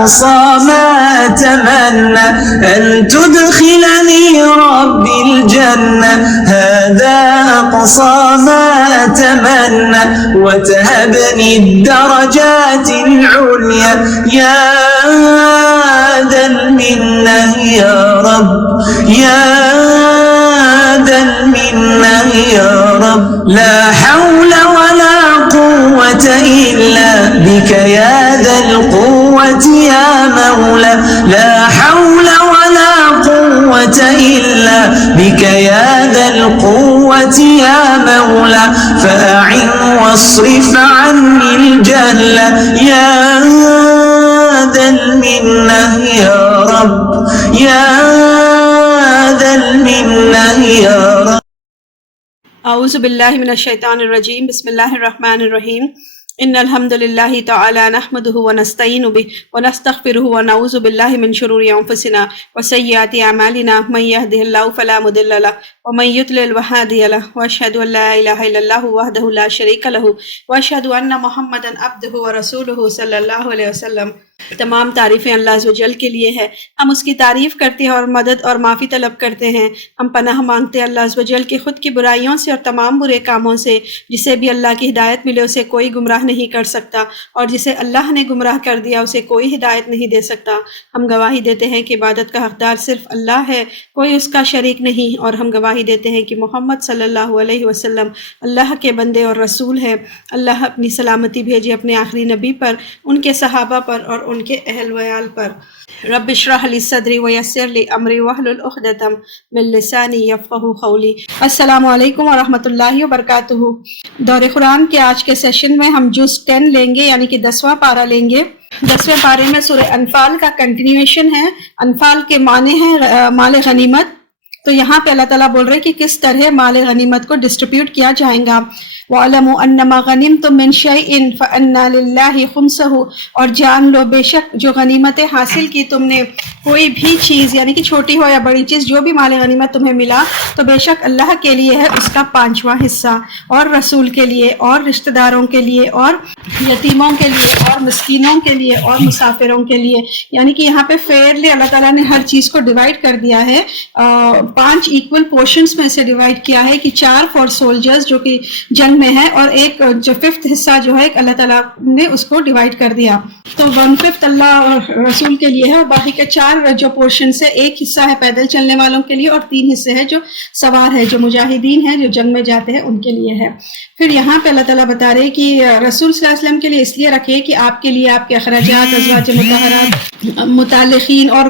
أقصى ما أتمنى أن تدخلني ربي الجنة هذا أقصى ما أتمنى وتهبني الدرجات العليا يا ذا المنة يا رب يا ذا المنة يا رب لا حول ولا قوة إلا بك يا ذا القوة يا مولى لا حول ولا قوة إلا بك يا ذا القوة يا مولى فأعن واصرف عني الجهل يا ذا المنة يا رب يا ذا المنة يا رب. اعوذ باللہ من الشیطان الرجیم بسم اللہ الرحمن الرحیم ان الحمد للہ تعالی نحمده ونستعین به ونستغفره ونعوذ باللہ من شرور انفسنا وسیئات اعمالنا من يهده الله فلا مضل له ومن يضلل فلا هادي له واشهد ان لا اله الا الله وحده لا شريك له واشهد ان محمدا عبده ورسوله صلی اللہ علیہ وسلم. تمام تعریفیں اللہ عز و جل کے لیے ہے. ہم اس کی تعریف کرتے ہیں اور مدد اور معافی طلب کرتے ہیں. ہم پناہ مانگتے ہیں اللہ عز و جل کی خود کی برائیوں سے اور تمام برے کاموں سے. جسے بھی اللہ کی ہدایت ملے اسے کوئی گمراہ نہیں کر سکتا اور جسے اللہ نے گمراہ کر دیا اسے کوئی ہدایت نہیں دے سکتا. ہم گواہی دیتے ہیں کہ عبادت کا حقدار صرف اللہ ہے, کوئی اس کا شریک نہیں, اور ہم گواہی دیتے ہیں کہ محمد صلی اللہ علیہ وسلم اللہ کے بندے اور رسول ہے. اللہ اپنی سلامتی بھیجے اپنے آخری نبی پر, ان کے صحابہ پر اور ان کے اہل ویال پر. رب اشرح لی صدری ویسر لی امری واحلل عقدۃ من لسانی یفقہوا قولی. السلام علیکم ورحمۃ اللہ وبرکاتہ. دور قرآن کے آج کے سیشن میں ہم جز 10 لیں گے, یعنی کہ 10واں پارہ لیں گے. 10ویں پارے میں سورہ انفال کا کنٹینیویشن ہے. انفال کے معنی ہیں مال غنیمت. تو یہاں پہ اللہ تعالیٰ بول رہے کہ کس طرح مال غنیمت کو ڈسٹریبیوٹ کیا جائے گا. وَعَلَمُوا أَنَّمَا غَنِمْتُم مِّن شَيْءٍ فَأَنَّ لِلَّهِ خُمُسَهُ, اور جان لو بے شک جو غنیمتیں حاصل کی تم نے, کوئی بھی چیز یعنی کہ چھوٹی ہو یا بڑی چیز, جو بھی مال غنیمت تمہیں ملا تو بے شک اللہ کے لیے ہے اس کا 5واں حصہ, اور رسول کے لیے اور رشتہ داروں کے لیے اور یتیموں کے لیے اور مسکینوں کے لیے اور مسافروں کے لیے. یعنی کہ یہاں پہ فیئرلی اللہ تعالیٰ نے ہر چیز کو ڈیوائڈ کر دیا ہے. 5 ایکول پورشنز میں سے ڈیوائڈ کیا ہے کہ 4 فار سولجرز جو کہ جنگ میں ہے, اور ایک جو 5th حصہ جو ہے اللہ تعالیٰ نے اس کو ڈیوائڈ کر دیا. تو 1/5 اللہ اور رسول کے لیے ہے, اور باقی کے 4 جو پورشن سے ایک حصہ ہے پیدل چلنے والوں کے لیے اور 3 حصے ہیں جو سوار ہے, جو مجاہدین ہیں, جو جنگ میں جاتے ہیں ان کے لیے ہے. پھر یہاں پہ اللہ تعالیٰ بتا رہے کہ رسول صلی اللہ علیہ وسلم کے لیے اس لیے رکھے کہ آپ کے لیے آپ کے اخراجات, ازواج مطہرات, متعلقین اور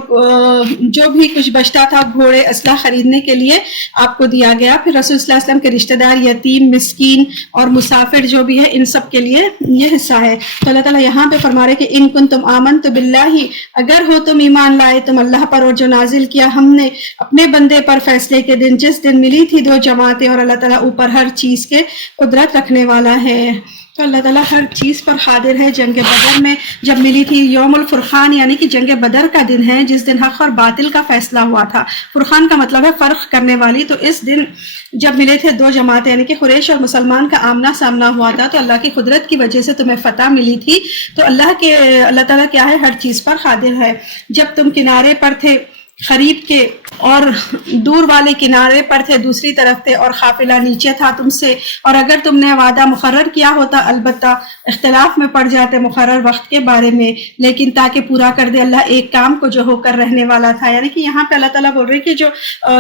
جو بھی کچھ بچتا تھا گھوڑے اسلحہ خریدنے کے لیے آپ کو دیا گیا. پھر رسول صلی اللہ علیہ وسلم کے رشتہ دار, یتیم, مسکین اور مسافر جو بھی ہے ان سب کے لیے یہ حصہ ہے. تو اللہ تعالیٰ یہاں پہ فرما رہے کہ ان کنتم آمنتم باللہ, اگر ہو تم ایمان لائے تم اللہ پر اور جو نازل کیا ہم نے اپنے بندے پر فیصلے کے دن, جس دن ملی تھی 2 جماعتیں, اور اللہ تعالیٰ اوپر ہر چیز کے قدرت رکھنے والا ہے. تو اللہ تعالیٰ ہر چیز پر قادر ہے. جنگ بدر میں جب ملی تھی یوم الفرقان, یعنی کہ جنگ بدر کا دن ہے جس دن حق اور باطل کا فیصلہ ہوا تھا. فرقان کا مطلب ہے فرق کرنے والی. تو اس دن جب ملے تھے 2 جماعتیں, یعنی کہ قریش اور مسلمان کا آمنا سامنا ہوا تھا, تو اللہ کی قدرت کی وجہ سے تمہیں فتح ملی تھی. تو اللہ تعالیٰ کیا ہے, ہر چیز پر قادر ہے. جب تم کنارے پر تھے خریب کے اور دور والے کنارے پر تھے, دوسری طرف تھے, اور قافلہ نیچے تھا تم سے, اور اگر تم نے وعدہ مقرر کیا ہوتا البتہ اختلاف میں پڑ جاتے مقرر وقت کے بارے میں, لیکن تاکہ پورا کر دے اللہ ایک کام کو جو ہو کر رہنے والا تھا. یعنی کہ یہاں پہ اللہ تعالیٰ بول رہے کہ جو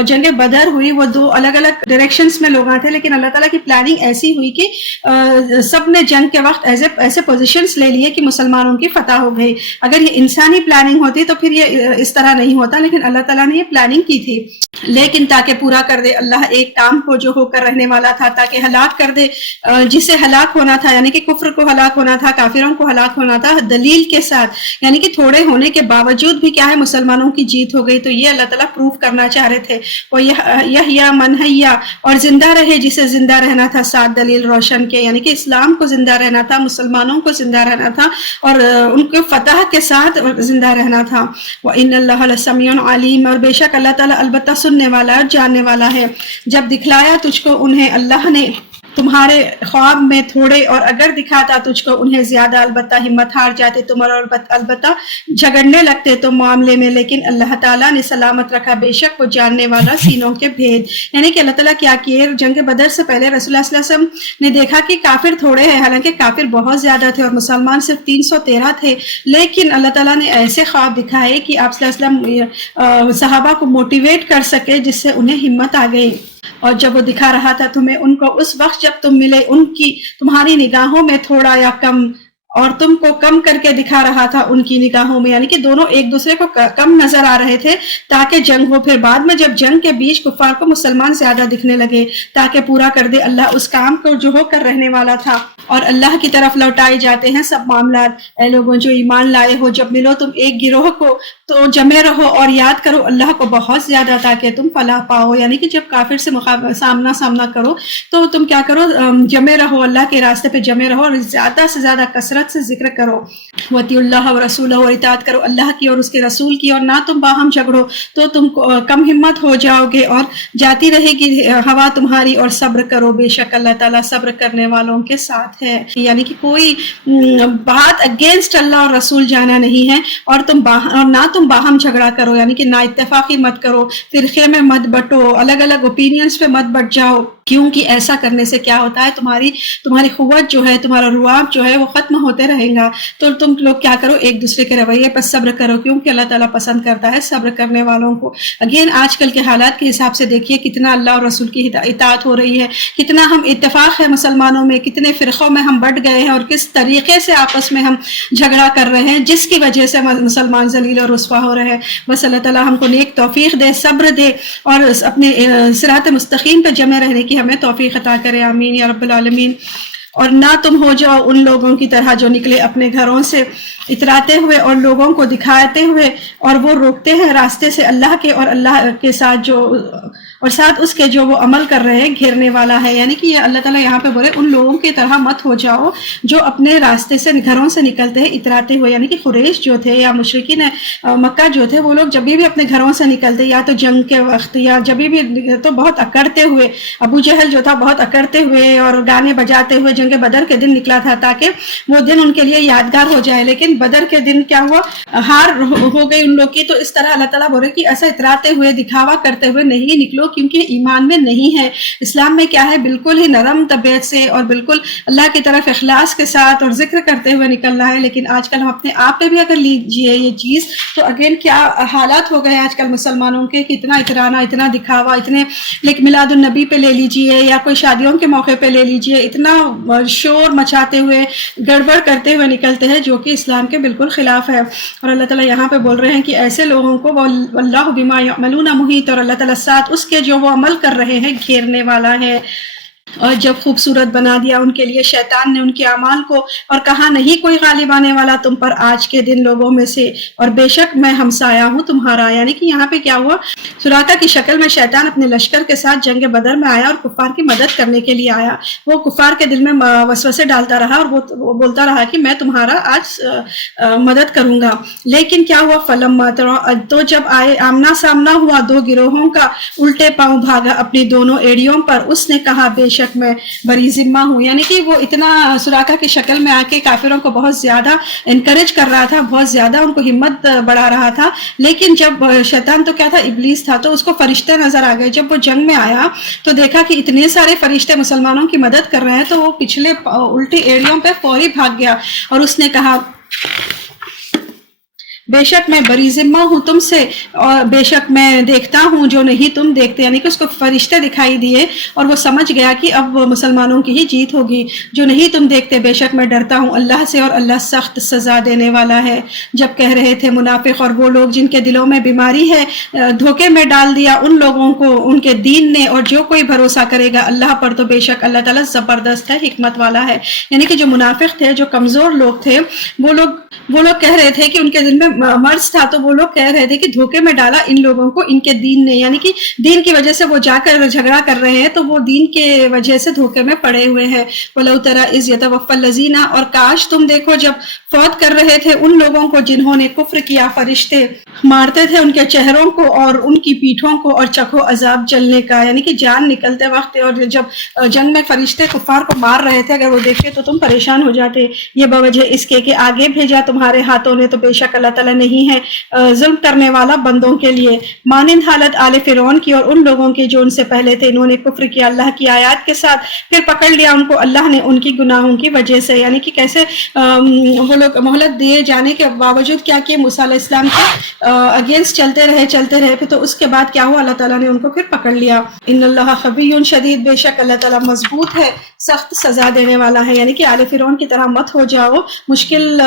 جنگ بدر ہوئی وہ 2 الگ الگ ڈائریکشنز میں لوگ تھے, لیکن اللہ تعالیٰ کی پلاننگ ایسی ہوئی کہ سب نے جنگ کے وقت ایسے پوزیشنز لے لیے کہ مسلمانوں کی فتح ہو گئی. اگر یہ انسانی پلاننگ ہوتی تو پھر یہ اس طرح نہیں ہوتا, لیکن اللہ تعالیٰ نے یہ پلاننگ کی تھی. لیکن تاکہ پورا کر دے اللہ ایک کام کو جو ہو کر رہنے والا تھا, تاکہ ہلاک کر دے جسے ہلاک ہونا تھا, یعنی کہ کفر کو ہلاک ہونا تھا, کافروں کو ہلاک ہونا تھا, دلیل کے ساتھ, یعنی کہ تھوڑے ہونے کے باوجود بھی کیا ہے مسلمانوں کی جیت ہو گئی. تو یہ اللہ تعالیٰ پروف کرنا چاہ رہے تھے. وہ یحییٰ من حییٰ, اور زندہ رہے جسے زندہ رہنا تھا 7 دلیل روشن کے, یعنی کہ اسلام کو زندہ رہنا تھا, مسلمانوں کو زندہ رہنا تھا, اور ان کو فتح کے ساتھ زندہ رہنا تھا. وَإِنَّ اللَّهَ لَسَمِيعٌ عَلِيمٌ, اور بے شک اللہ تعالیٰ البتہ سننے والا اور جاننے والا ہے. جب دکھلایا تجھ کو انہیں اللہ نے تمہارے خواب میں تھوڑے اور اگر دکھاتا تجھ کو انہیں زیادہ، البتہ ہمت ہار جاتے تم اور البتہ جھگڑنے لگتے تم معاملے میں، لیکن اللہ تعالیٰ نے سلامت رکھا، بے شک وہ جاننے والا سینوں کے بھید۔ یعنی کہ اللہ تعالیٰ کیا کیے، جنگ بدر سے پہلے رسول اللہ صلی اللہ علیہ وسلم نے دیکھا کہ کافر تھوڑے ہیں، حالانکہ کافر بہت زیادہ تھے اور مسلمان صرف 313 تھے، لیکن اللہ تعالیٰ نے ایسے خواب دکھائے کہ آپ صلی اللہ علیہ وسلم صحابہ کو موٹیویٹ کر سکے، جس سے انہیں ہمت آ گئی۔ اور جب وہ دکھا رہا تھا تمہیں ان کو اس وقت جب تم ملے، تمہاری نگاہوں میں تھوڑا یا کم، اور تم کو کم کر کے دکھا رہا تھا ان کی نگاہوں میں، یعنی کہ دونوں ایک دوسرے کو کم نظر آ رہے تھے تاکہ جنگ ہو۔ پھر بعد میں جب جنگ کے بیچ کفار کو مسلمان زیادہ دکھنے لگے تاکہ پورا کر دے اللہ اس کام کو جو ہو کر رہنے والا تھا، اور اللہ کی طرف لوٹائے جاتے ہیں سب معاملات۔ اے لوگوں جو ایمان لائے ہو، جب ملو تم ایک گروہ کو تو جمے رہو اور یاد کرو اللہ کو بہت زیادہ تاکہ تم فلاح پاؤ۔ یعنی کہ جب کافر سے سامنا کرو تو تم کیا کرو، جمے رہو، اللہ کے راستے پہ جمے رہو اور زیادہ سے زیادہ کثرت سے ذکر کرو۔ وَأَطِیعُوا اللَّهَ وَرَسُولَهُ، اور اطاعت کرو اللہ کی اور اس کے رسول کی، اور نہ تم باہم جھگڑو تو تم کم ہمت ہو جاؤ گے اور جاتی رہے گی ہوا تمہاری، اور صبر کرو، بے شک اللہ تعالیٰ صبر کرنے والوں کے ساتھ ہے۔ یعنی کہ کوئی بات اگینسٹ اللہ اور رسول جانا نہیں ہے، اور نہ تم باہم جھگڑا کرو، یعنی کہ نا اتفاقی مت کرو، فرقے میں مت بٹو، الگ الگ اوپینینز پہ مت بٹ جاؤ، کیونکہ ایسا کرنے سے کیا ہوتا ہے، تمہاری قوت جو ہے، تمہارا رواب جو ہے وہ ختم ہوتے رہے گا۔ تو تم لوگ کیا کرو، ایک دوسرے کے رویے پر صبر کرو، کیونکہ اللہ تعالیٰ پسند کرتا ہے صبر کرنے والوں کو۔ اگین آج کل کے حالات کے حساب سے دیکھیے کتنا اللہ اور رسول کی اطاعت ہو رہی ہے، کتنا ہم اتفاق ہے مسلمانوں میں، کتنے فرقوں میں ہم بٹ گئے ہیں، اور کس طریقے سے آپس میں ہم جھگڑا کر رہے ہیں، جس کی وجہ سے مسلمان ذلیل اور رسوا ہو رہے ہیں۔ بس اللہ تعالیٰ ہم کو نیک توفیق دے، صبر دے، اور اپنے صراط مستقیم پہ جمع رہنے کی ہمیں توفیق عطا کرے، آمین یا رب العالمین۔ اور نہ تم ہو جاؤ ان لوگوں کی طرح جو نکلے اپنے گھروں سے اتراتے ہوئے اور لوگوں کو دکھاتے ہوئے، اور وہ روکتے ہیں راستے سے اللہ کے اور اللہ کے ساتھ اس کے جو وہ عمل کر رہے ہیں، گھیرنے والا ہے۔ یعنی کہ یہ اللہ تعالیٰ یہاں پہ بولے ان لوگوں کی طرح مت ہو جاؤ جو اپنے راستے سے گھروں سے نکلتے ہیں اتراتے ہوئے، یعنی کہ قریش جو تھے یا مشرکین مکہ جو تھے، وہ لوگ جب بھی اپنے گھروں سے نکلتے یا تو جنگ کے وقت یا جب بھی تو بہت اکڑتے ہوئے، ابو جہل جو تھا بہت اکڑتے ہوئے اور گانے بجاتے ہوئے جنگ بدر کے دن نکلا تھا تاکہ وہ دن ان کے لیے یادگار ہو جائے، لیکن بدر کے دن کیا ہوا، ہار ہو گئی ان لوگ کی۔ تو اس طرح اللہ تعالیٰ بولے کہ ایسا اتراتے ہوئے دکھاوا کرتے ہوئے نہیں نکلو، کیونکہ ایمان میں نہیں ہے۔ اسلام میں کیا ہے، بالکل ہی نرم طبیعت سے اور بالکل اللہ کی طرف اخلاص کے ساتھ اور ذکر کرتے ہوئے نکلنا ہے۔ لیکن آج کل ہم اپنے آپ پہ بھی اگر لیجیے یہ چیز، تو اگین کیا حالات ہو گئے آج کل مسلمانوں کے، کہ اتنا اترانا، اتنا دکھاوا، اتنے لیکن میلاد النبی پہ لے لیجیے یا کوئی شادیوں کے موقع پہ لے لیجیے، اتنا شور مچاتے ہوئے گڑبڑ کرتے ہوئے نکلتے ہیں، جو کہ اسلام کے بالکل خلاف ہے۔ اور اللہ تعالیٰ یہاں پہ بول رہے ہیں کہ ایسے لوگوں کو واللہ بما یعملون محیط، اور اللہ تعالیٰ ساتھ اس کے جو وہ عمل کر رہے ہیں گھیرنے والا ہے۔ اور جب خوبصورت بنا دیا ان کے لیے شیطان نے ان کے اعمال کو، اور کہا نہیں کوئی غالب آنے والا تم پر آج کے دن لوگوں میں سے، اور بے شک میں ہمسایہ ہوں تمہارا۔ یعنی کہ یہاں پہ کیا ہوا، سراقہ کی شکل میں شیطان اپنے لشکر کے ساتھ جنگ بدر میں آیا اور کفار کی مدد کرنے کے لیے آیا۔ وہ کفار کے دل میں وسوسے ڈالتا رہا اور وہ بولتا رہا کہ میں تمہارا آج مدد کروں گا، لیکن کیا ہوا، فلما تو جب آئے آمنا سامنا ہوا دو گروہوں کا، الٹے پاؤں بھاگا اپنی دونوں ایڑیوں پر، اس نے کہا بے شک میں بری ذمہ ہوں۔ یعنی کہ وہ اتنا سراقہ کی شکل میں آ کے کافروں کو بہت زیادہ انکریج کر رہا تھا، بہت زیادہ ان کو ہمت بڑھا رہا تھا، لیکن جب شیطان تو کیا تھا، ابلیس تھا، تو اس کو فرشتے نظر آ گئے۔ جب وہ جنگ میں آیا تو دیکھا کہ اتنے سارے فرشتے مسلمانوں کی مدد کر رہے ہیں، تو وہ پچھلے الٹی ایڑیوں پہ فوری بھاگ گیا اور اس نے کہا بے شک میں بری ذمہ ہوں تم سے، اور بے شک میں دیکھتا ہوں جو نہیں تم دیکھتے۔ یعنی کہ اس کو فرشتے دکھائی دیے اور وہ سمجھ گیا کہ اب مسلمانوں کی ہی جیت ہوگی، جو نہیں تم دیکھتے بے شک میں ڈرتا ہوں اللہ سے، اور اللہ سخت سزا دینے والا ہے۔ جب کہہ رہے تھے منافق اور وہ لوگ جن کے دلوں میں بیماری ہے، دھوکے میں ڈال دیا ان لوگوں کو ان کے دین نے، اور جو کوئی بھروسہ کرے گا اللہ پر تو بے شک اللہ تعالیٰ زبردست ہے، حکمت والا ہے۔ یعنی کہ جو منافق تھے، جو کمزور لوگ تھے، وہ لوگ کہہ رہے تھے کہ ان کے دل میں مرض تھا تو وہ لوگ کہہ رہے تھے کہ دھوکے میں ڈالا ان لوگوں کو ان کے دین نے، یعنی کہ دین کی وجہ سے وہ جا کر جھگڑا کر رہے ہیں تو وہ دین کے وجہ سے دھوکے میں پڑے ہوئے ہیں۔ وَلَوْ تَرَىٰ إِذْ يَتَوَفَّى الَّذِينَ، اور کاش تم دیکھو جب فوت کر رہے تھے ان لوگوں کو جنہوں نے کفر کیا، فرشتے مارتے تھے ان کے چہروں کو اور ان کی پیٹھوں کو، اور چکھو عذاب جلنے کا، یعنی کہ جان نکلتے وقت اور جب جنگ میں فرشتے کفار کو مار رہے تھے، اگر وہ دیکھتے تو تم پریشان ہو جاتے۔ یہ بوجہ اس کے کہ آگے بھیجا تمہارے ہاتھوں نے، تو بے شک اللہ تعالیٰ نہیں ہے ظلم کرنے والا بندوں کے لیے۔ مانند حالت آل فرعون کی اور ان لوگوں کی جو ان سے پہلے تھے، انہوں نے کفر کیا اللہ کی آیات کے ساتھ، پھر پکڑ لیا ان کو اللہ نے ان کی گناہوں کی وجہ سے، یعنی کہ کیسے وہ لوگ مہلت دیے جانے کے باوجود کیا کہ موسیٰ علیہ السلام کے اگینسٹ چلتے رہے، پھر تو اس کے بعد کیا ہوا، اللہ تعالیٰ نے ان کو پھر پکڑ لیا۔ ان اللہ قوی شدید، بے شک اللہ تعالیٰ مضبوط ہے، سخت سزا دینے والا ہے، یعنی کہ آل فرعون کی طرح مت ہو جاؤ، مشکل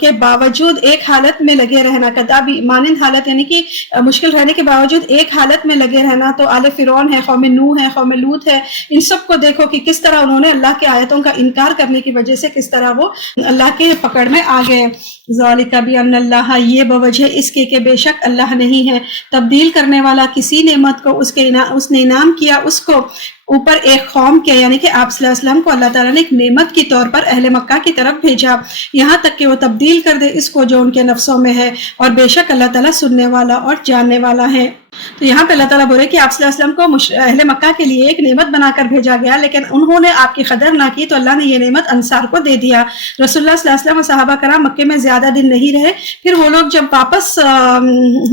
کے باوجود ایک حالت میں لگے رہنا، کدابی مانند حالت، یعنی کہ مشکل رہنے کے باوجود ایک حالت میں لگے رہنا۔ تو آل فرعون ہے، قوم نوح ہے، قوم لوط ہے، ان سب کو دیکھو کہ کس طرح انہوں نے اللہ کی آیتوں کا انکار کرنے کی وجہ سے کس طرح وہ اللہ کے پکڑ میں آ گئے۔ ذالک بان اللہ، یہ بوجہ اس کے کہ بے شک اللہ نہیں ہے تبدیل کرنے والا کسی نعمت کو، اس نے انعام کیا اس کو اوپر ایک قوم کے، یعنی کہ آپ صلی اللہ علیہ وسلم کو اللہ تعالیٰ نے ایک نعمت کی طور پر اہل مکہ کی طرف بھیجا، یہاں تک کہ وہ تبدیل کر دے اس کو جو ان کے نفسوں میں ہے، اور بے شک اللہ تعالیٰ سننے والا اور جاننے والا ہے۔ تو یہاں پہ اللہ تعالیٰ بولے کہ آپ صلی اللہ علیہ وسلم کو اہل مکہ کے لیے ایک نعمت بنا کر بھیجا گیا، لیکن انہوں نے آپ کی قدر نہ کی تو اللہ نے یہ نعمت انصار کو دے دیا۔ رسول اللہ صلی اللہ علیہ وسلم اور صحابہ کرام مکے میں زیادہ دن نہیں رہے، پھر وہ لوگ جب واپس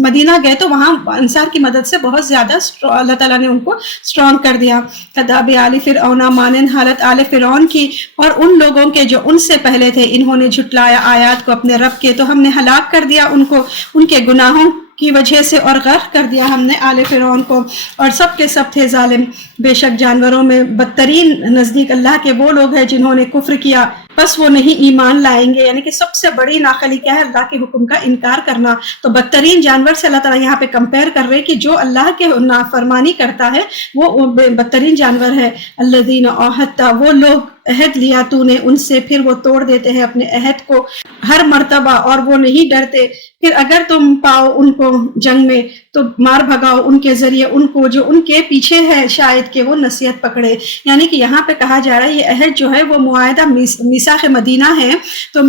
مدینہ گئے تو وہاں انصار کی مدد سے بہت زیادہ اللہ تعالیٰ نے ان کو اسٹرانگ کر دیا۔ کذاب آل فرعون، مانند حالت آل فرعون کی اور ان لوگوں کے جو ان سے پہلے تھے، انہوں نے جھٹلایا آیات کو اپنے رب کے، تو ہم نے ہلاک کر دیا ان کو ان کے گناہوں کی وجہ سے، اور غرق کر دیا ہم نے آل فرعون کو، اور سب کے سب تھے ظالم۔ بے شک جانوروں میں بدترین نزدیک اللہ کے وہ لوگ ہیں جنہوں نے کفر کیا، بس وہ نہیں ایمان لائیں گے، یعنی کہ سب سے بڑی ناخلی کیا ہے، اللہ کے حکم کا انکار کرنا۔ تو بدترین جانور سے اللہ تعالیٰ یہاں پہ کمپیئر کر رہے کہ جو اللہ کے نافرمانی کرتا ہے وہ بدترین جانور ہے۔ الذین عاہدت، وہ لوگ عہد لیا تو نے ان سے، پھر وہ توڑ دیتے ہیں اپنے عہد کو ہر مرتبہ، اور وہ نہیں ڈرتے، پھر اگر تم پاؤ ان کو جنگ میں تو مار بھگاؤ ان کے ذریعے ان کو جو ان کے پیچھے ہے، شاید کہ وہ نصیحت پکڑے۔ یعنی کہ یہاں پہ کہا جا رہا ہے یہ عہد جو ہے وہ معاہدہ میثاق مدینہ ہے، تو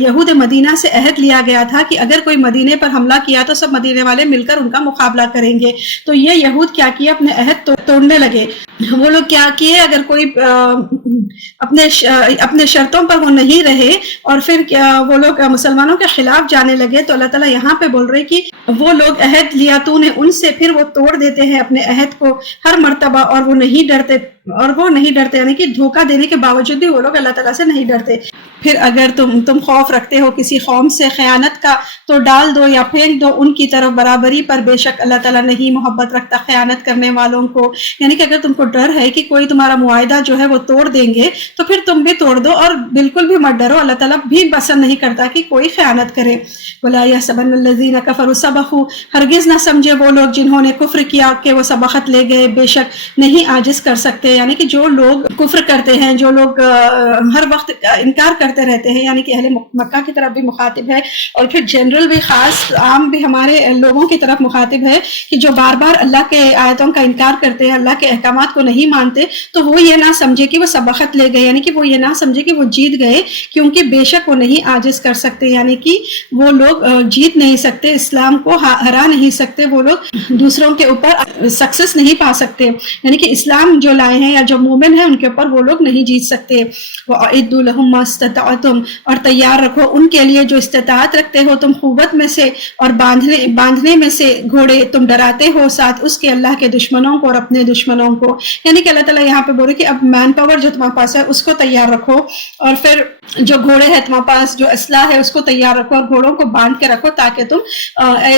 یہود مدینہ سے عہد لیا گیا تھا کہ اگر کوئی مدینے پر حملہ کیا تو سب مدینے والے مل کر ان کا مقابلہ کریں گے۔ تو یہ یہود کیا کیا، اپنے عہد توڑنے لگے۔ وہ لوگ کیا کیے، اگر کوئی اپنے شرطوں پر وہ نہیں رہے اور پھر وہ لوگ مسلمانوں کے خلاف جانے لگے، تو اللہ تعالیٰ یہاں پہ بول رہے کہ وہ لوگ عہد لیا تو نے ان سے، پھر وہ توڑ دیتے ہیں اپنے عہد کو ہر مرتبہ، اور وہ نہیں ڈرتے، یعنی کہ دھوکہ دینے کے باوجود بھی وہ لوگ اللہ تعالیٰ سے نہیں ڈرتے۔ پھر اگر تم خوف رکھتے ہو کسی قوم سے خیانت کا تو ڈال دو یا پھینک دو ان کی طرف برابری پر، بے شک اللہ تعالیٰ نہیں محبت رکھتا خیانت کرنے والوں کو۔ یعنی کہ اگر تم کو ڈر ہے کہ کوئی تمہارا معاہدہ جو ہے وہ توڑ دیں گے تو پھر تم بھی توڑ دو، اور بالکل بھی مت ڈرو، اللہ تعالیٰ بھی پسند نہیں کرتا کہ کوئی خیانت کرے۔ وَلَا يَحْسَبَنَّ الَّذِينَ كَفَرُوا سَبَقُوا، ہرگز نہ سمجھے وہ لوگ جنہوں نے کفر کیا کہ وہ سبقت لے گئے، بے شک نہیں عاجز کر سکتے۔ یعنی کہ جو لوگ کفر کرتے ہیں، جو لوگ ہر وقت انکار کرتے رہتے ہیں، یعنی کہ اہل مکہ کی طرف بھی مخاطب ہے اور پھر جنرل بھی، خاص عام بھی ہمارے لوگوں کی طرف مخاطب ہے کہ جو بار بار اللہ کے آیتوں کا انکار کرتے ہیں، اللہ کے احکامات کو نہیں مانتے، تو وہ یہ نہ سمجھے کہ وہ سبقت لے گئے، یعنی کہ وہ یہ نہ سمجھے کہ وہ جیت گئے، کیونکہ بے شک وہ نہیں عاجز کر سکتے، یعنی کہ وہ لوگ جیت نہیں سکتے، اسلام کو ہرا نہیں سکتے، وہ لوگ دوسروں کے اوپر سکسس نہیں پا سکتے، یعنی کہ اسلام جو لائے ہیں یا جو مومن ہیں ان کے اوپر وہ لوگ نہیں جیت سکتے۔ وَأَعِدُّوا لَهُم مَّا اسْتَطَعْتُمْ، اور تیار رکھو ان کے لیے جو استطاعت رکھتے ہو تم قوت میں سے اور باندھنے میں سے گھوڑے، تم ڈراتے ہو ساتھ اس کے اللہ کے دشمنوں کو اور اپنے دشمنوں کو۔ یعنی کہ اللہ تعالیٰ یہاں پہ بولے کہ اب مین پاور جو تمہارے پاس ہے اس کو تیار رکھو، اور پھر جو گھوڑے ہیں تمہارے پاس، جو اسلحہ ہے اس کو تیار رکھو، اور گھوڑوں کو باندھ کے رکھو تاکہ تم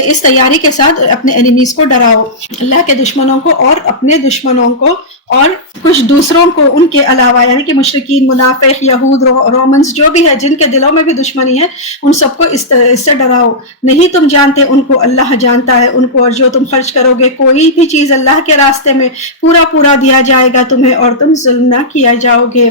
اس تیاری کے ساتھ اپنے اینیمیز کو ڈراؤ، اللہ کے دشمنوں کو اور اپنے دشمنوں کو اور کچھ دوسروں کو ان کے علاوہ، یعنی کہ مشرکین، منافق، یہود، رومنز جو بھی ہے جن کے دلوں میں بھی دشمنی ہے، ان سب کو اس سے ڈراؤ۔ نہیں تم جانتے ان کو، اللہ جانتا ہے ان کو، اور جو تم خرچ کرو گے کوئی بھی چیز اللہ کے راستے میں پورا دیا جائے گا تمہیں، اور تم ظلم نہ کیا جاؤ گے۔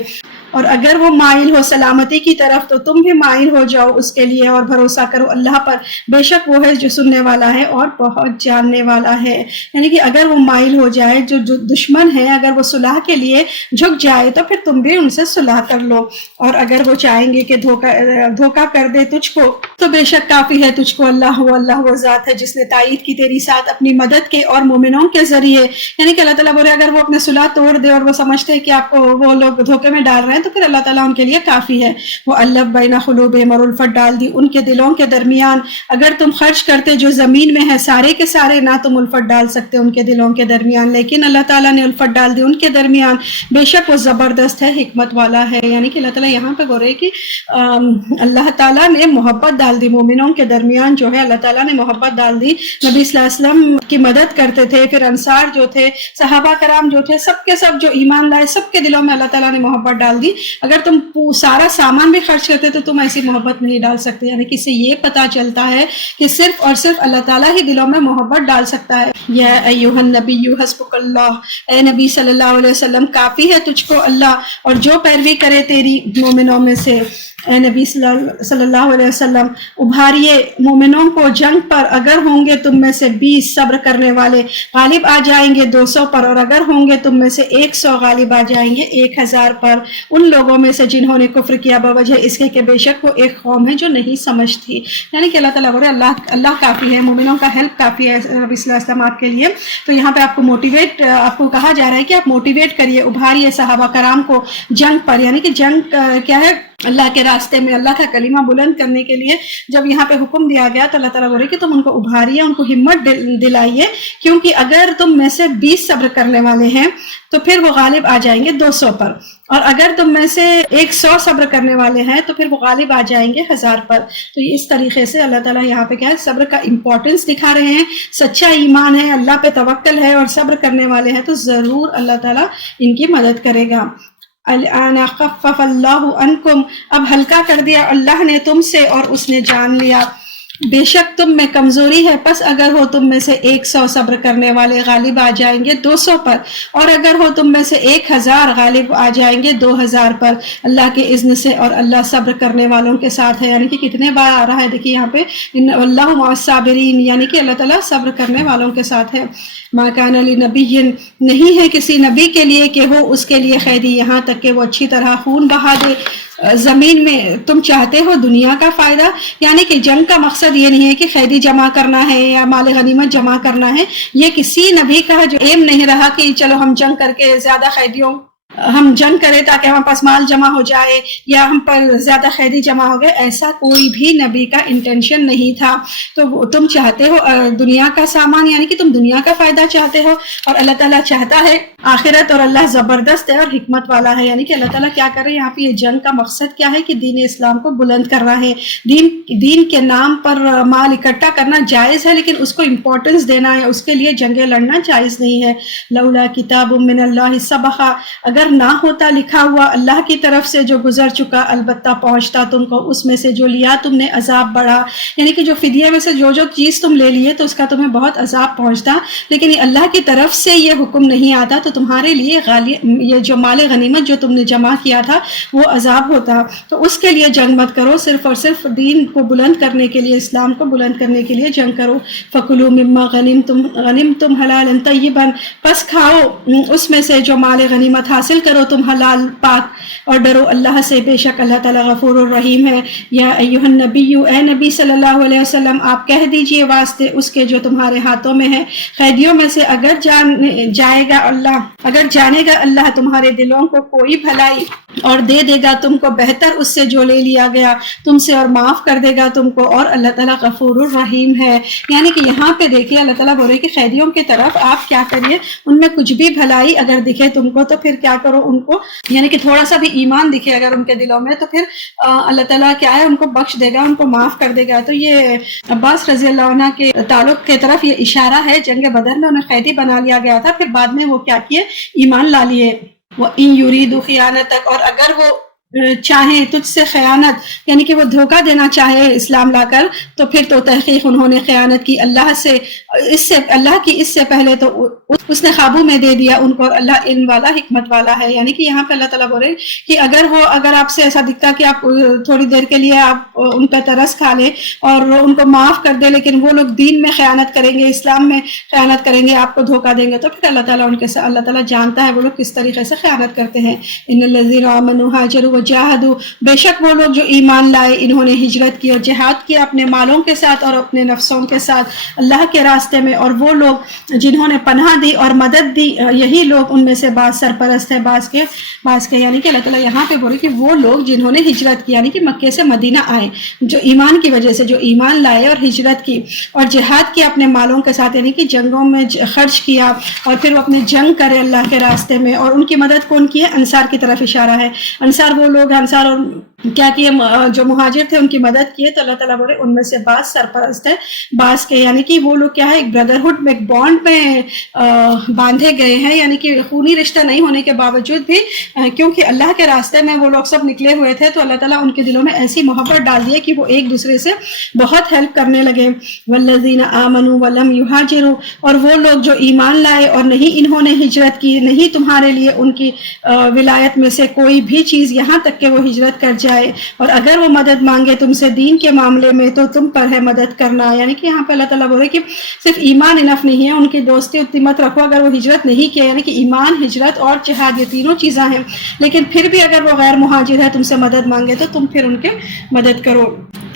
اور اگر وہ مائل ہو سلامتی کی طرف تو تم بھی مائل ہو جاؤ اس کے لیے اور بھروسہ کرو اللہ پر، بے شک وہ ہے جو سننے والا ہے اور بہت جاننے والا ہے۔ یعنی کہ اگر وہ مائل ہو جائے، جو دشمن ہے اگر وہ صلح کے لیے جھک جائے تو پھر تم بھی ان سے صلح کر لو، اور اگر وہ چاہیں گے کہ دھوکہ کر دے تجھ کو تو بے شک کافی ہے تجھ کو اللہ وہ ذات ہے جس نے تائید کی تیری ساتھ اپنی مدد کے اور مومنوں کے ذریعے۔ یعنی کہ اللہ تعالیٰ بولے اگر وہ اپنے صلح توڑ دے اور وہ سمجھتے ہیں کہ آپ کو وہ لوگ دھوکے میں ڈال رہے ہیں تو پھر اللہ تعالیٰ ان کے لیے کافی ہے۔ وہ الف بین قلوبہم، اور الفت ڈال دی ان کے دلوں کے درمیان۔ اگر تم خرچ کرتے جو زمین میں ہے سارے کے سارے، نہ تم الفت ڈال سکتے ان کے دلوں کے درمیان، لیکن اللہ تعالیٰ نے الفت ڈال دی ان کے درمیان، بے شک وہ زبردست ہے، حکمت والا ہے۔ یعنی کہ اللہ تعالیٰ یہاں پہ بول رہے کہ اللہ تعالیٰ نے محبت ڈال دی مومنوں کے درمیان، جو ہے اللہ تعالیٰ نے محبت ڈال دی۔ نبی صلی اللہ علیہ وسلم کی مدد کرتے تھے، پھر انصار جو تھے، صحابہ کرام جو تھے، سب کے سب جو ایمان لائے، سب کے دلوں میں اللہ تعالیٰ نے محبت ڈال دی۔ اگر تم سارا سامان بھی خرچ کرتے تو تم ایسی محبت نہیں ڈال سکتے۔ یعنی کہ اس سے یہ پتہ چلتا ہے کہ صرف اور صرف اللہ تعالیٰ ہی دلوں میں محبت ڈال سکتا ہے۔ یا ایھا النبی حسبک اللہ، اے نبی صلی اللہ علیہ وسلم کافی ہے تجھ کو اللہ اور جو پیروی کرے تیری مومنوں میں سے۔ اے نبی صلی اللہ علیہ وسلم ابھاریے مومنوں کو جنگ پر، اگر ہوں گے تم میں سے 20 صبر کرنے والے غالب آ جائیں گے 200 پر، اور اگر ہوں گے تم میں سے 100 غالب آ جائیں گے 1000 پر، ان لوگوں میں سے جنہوں نے کفر کیا بوجہ اس کے کہ بے شک وہ ایک قوم ہے جو نہیں سمجھتی۔ یعنی کہ اللہ تعالیٰ بولے اللہ کافی ہے، مومنوں کا ہیلپ کافی ہے نبی صلی اللہ علیہ وسلم آپ کے لیے۔ تو یہاں پہ آپ کو کہا جا رہا ہے کہ آپ موٹیویٹ کریے، ابھاریے صحابہ کرام کو جنگ پر۔ یعنی کہ جنگ کیا ہے؟ اللہ کے راستے میں اللہ کا کلمہ بلند کرنے کے لیے جب یہاں پہ حکم دیا گیا تو اللہ تعالیٰ بولے کہ تم ان کو ابھاریے، ان کو ہمت دلائیے، کیونکہ اگر تم میں سے 20 صبر کرنے والے ہیں تو پھر وہ غالب آ جائیں گے 200 پر، اور اگر تم میں سے 100 صبر کرنے والے ہیں تو پھر وہ غالب آ جائیں گے 1000 پر۔ تو اس طریقے سے اللہ تعالیٰ یہاں پہ کیا ہے؟ صبر کا امپورٹنس دکھا رہے ہیں۔ سچا ایمان ہے، اللہ پہ توکل ہے اور صبر کرنے والے ہیں تو ضرور اللہ تعالیٰ ان کی مدد کرے گا۔ الآن خفف اللہ عنکم، اب ہلکا کر دیا اللہ نے تم سے اور اس نے جان لیا بے شک تم میں کمزوری ہے، پس اگر ہو تم میں سے 100 صبر کرنے والے غالب آ جائیں گے 200 پر، اور اگر ہو تم میں سے 1000 غالب آ جائیں گے 2000 پر، اللہ کے اذن سے، اور اللہ صبر کرنے والوں کے ساتھ ہے۔ یعنی کہ کتنے بار آ رہا ہے دیکھیے یہاں پہ ان اللہ مع الصابرین، یعنی کہ اللہ تعالیٰ صبر کرنے والوں کے ساتھ ہے۔ ما کان لنبی، نہیں ہے کسی نبی کے لیے کہ ہو اس کے لیے قیدی، یہاں تک کہ وہ اچھی طرح خون بہا دے زمین میں۔ تم چاہتے ہو دنیا کا فائدہ، یعنی کہ جنگ کا مقصد یہ نہیں ہے کہ قیدی جمع کرنا ہے یا مال غنیمت جمع کرنا ہے، یہ کسی نبی کا جو ایم نہیں رہا کہ چلو ہم جنگ کر کے زیادہ قیدیوں ہم جنگ کریں تاکہ ہمارے پاس مال جمع ہو جائے یا ہم پر زیادہ قیدی جمع ہو گئے، ایسا کوئی بھی نبی کا انٹینشن نہیں تھا۔ تو تم چاہتے ہو دنیا کا سامان، یعنی کہ تم دنیا کا فائدہ چاہتے ہو، اور اللہ تعالیٰ چاہتا ہے آخرت، اور اللہ زبردست ہے اور حکمت والا ہے۔ یعنی کہ اللہ تعالیٰ کیا کر رہے ہیں یہاں پہ؟ یہ جنگ کا مقصد کیا ہے کہ دین اسلام کو بلند کرنا ہے۔ دین کے نام پر مال اکٹھا کرنا جائز ہے، لیکن اس کو امپورٹنس دینا ہے، اس کے لیے جنگیں لڑنا جائز نہیں ہے۔ لولا کتاب من اللہ سبق، اگر نہ ہوتا لکھا ہوا اللہ کی طرف سے جو گزر چکا، البتہ پہنچتا تم کو اس میں سے جو لیا تم نے عذاب بڑا، یعنی کہ جو فدیہ میں سے جو چیز تم لے لیے تو اس کا تمہیں بہت عذاب پہنچتا، لیکن یہ اللہ کی طرف سے یہ حکم نہیں آتا تو تمہارے لیے یہ جو مال غنیمت جو تم نے جمع کیا تھا وہ عذاب ہوتا۔ تو اس کے لیے جنگ مت کرو، صرف اور صرف دین کو بلند کرنے کے لیے، اسلام کو بلند کرنے کے لیے جنگ کرو۔ فَكُلُوا مِمَّا غَنِمْتُمْ حَلَالًا طَيِّبًا، پس کھاؤ اس میں سے جو مال غنیمت حاصل کرو تم حلال پاک، اور ڈرو اللہ سے، بے شک اللہ تعالیٰ غفور الرحیم ہے۔ یا ایھا النبی، اے نبی صلی اللہ علیہ وسلم آپ کہہ دیجئے واسطے اس کے جو تمہارے ہاتھوں میں ہے، قیدیوں میں سے اگر جانے گا اللہ تمہارے دلوں کو کوئی بھلائی اور دے دے گا تم کو بہتر اس سے جو لے لیا گیا تم سے، اور معاف کر دے گا تم کو، اور اللہ تعالیٰ غفور الرحیم ہے۔ یعنی کہ یہاں پہ دیکھیے اللہ تعالیٰ بول رہے کہ قیدیوں کی طرف آپ کیا کریے، ان میں کچھ بھی بھلائی اگر دکھے تم کو تو پھر کیا کرو ان کو، یعنی کہ تھوڑا سا بھی ایمان دکھے اگر ان کے دلوں میں تو پھر اللہ تعالیٰ کیا ہے ان کو بخش دے گا، ان کو معاف کر دے گا۔ تو یہ عباس رضی اللہ عنہ کے تعلق کی طرف یہ اشارہ ہے۔ جنگ بدر میں انہیں قیدی بنا لیا گیا تھا، پھر بعد میں وہ کیا کیے، ایمان لا لیے۔ وَإِن يُرِيدُوا خِيَانَتَكَ، اور اگر وہ چاہیں تجھ سے خیانت، یعنی کہ وہ دھوکہ دینا چاہے اسلام لا کر، تو پھر تو تحقیق انہوں نے خیانت کی اللہ سے، اس سے پہلے تو اس نے قابو میں دے دیا ان کو، اور اللہ علم والا حکمت والا ہے۔ یعنی کہ یہاں پہ اللہ تعالیٰ بول رہے کہ اگر آپ سے ایسا دکھتا کہ آپ تھوڑی دیر کے لیے آپ ان پہ ترس کھا لیں اور ان کو معاف کر دیں، لیکن وہ لوگ دین میں خیانت کریں گے، اسلام میں خیانت کریں گے، آپ کو دھوکہ دیں گے، تو پھر اللہ تعالیٰ اللہ تعالیٰ جانتا ہے وہ لوگ کس طریقے سے خیانت کرتے ہیں۔ ان الذین آمنوا ہاجروا وجاہدوا، بے شک وہ لوگ جو ایمان لائے، انہوں نے ہجرت کی اور جہاد کیا اپنے مالوں کے ساتھ اور اپنے نفسوں کے ساتھ اللہ کے راستے میں، اور وہ لوگ جنہوں نے پناہ دی اور مدد دی، یہی لوگ ان میں سے بعض سرپرست ہیں بعض کے، یعنی کہ اللہ تعالیٰ یہاں پہ بولے کہ وہ لوگ جنہوں نے ہجرت کی، یعنی کہ مکے سے مدینہ آئے، جو ایمان کی وجہ سے جو ایمان لائے اور ہجرت کی اور جہاد کیا اپنے مالوں کے ساتھ، یعنی کہ جنگوں میں خرچ کیا اور پھر وہ اپنے جنگ کرے اللہ کے راستے میں، اور ان کی مدد کون کی ہے؟ انصار کی طرف اشارہ ہے۔ انصار وہ لوگ، انصار اور کیا کیے جو مہاجر تھے ان کی مدد کیے، تو اللہ تعالیٰ بولے ان میں سے بعض سرپرست ہے بعض کے، یعنی کہ وہ لوگ کیا ہے ایک بردرہڈ میں، ایک بانڈ میں باندھے گئے ہیں، یعنی کہ خونی رشتہ نہیں ہونے کے باوجود بھی کیونکہ اللہ کے راستے میں وہ لوگ سب نکلے ہوئے تھے، تو اللہ تعالیٰ ان کے دلوں میں ایسی محبت ڈال دی کہ وہ ایک دوسرے سے بہت ہیلپ کرنے لگے۔ والذین آمنوا ولم یہاجروا، اور وہ لوگ جو ایمان لائے اور نہیں انہوں نے ہجرت کی، نہیں تمہارے لیے ان کی ولایت میں سے کوئی بھی چیز یہاں تک کہ وہ ہجرت کر جائے، اور اگر وہ مدد مانگے تم سے دین کے معاملے میں تو تم پر ہے مدد کرنا۔ یعنی کہ یہاں پہ اللہ تعالیٰ بولے کہ صرف ایمان انف نہیں ہے، ان کی دوستی اتنی مت رکھو اگر وہ ہجرت نہیں کیا، یعنی کہ ایمان، ہجرت اور جہاد، یہ تینوں چیزیں ہیں، لیکن پھر بھی اگر وہ غیر مہاجر ہے تم سے مدد مانگے تو تم پھر ان کے مدد کرو،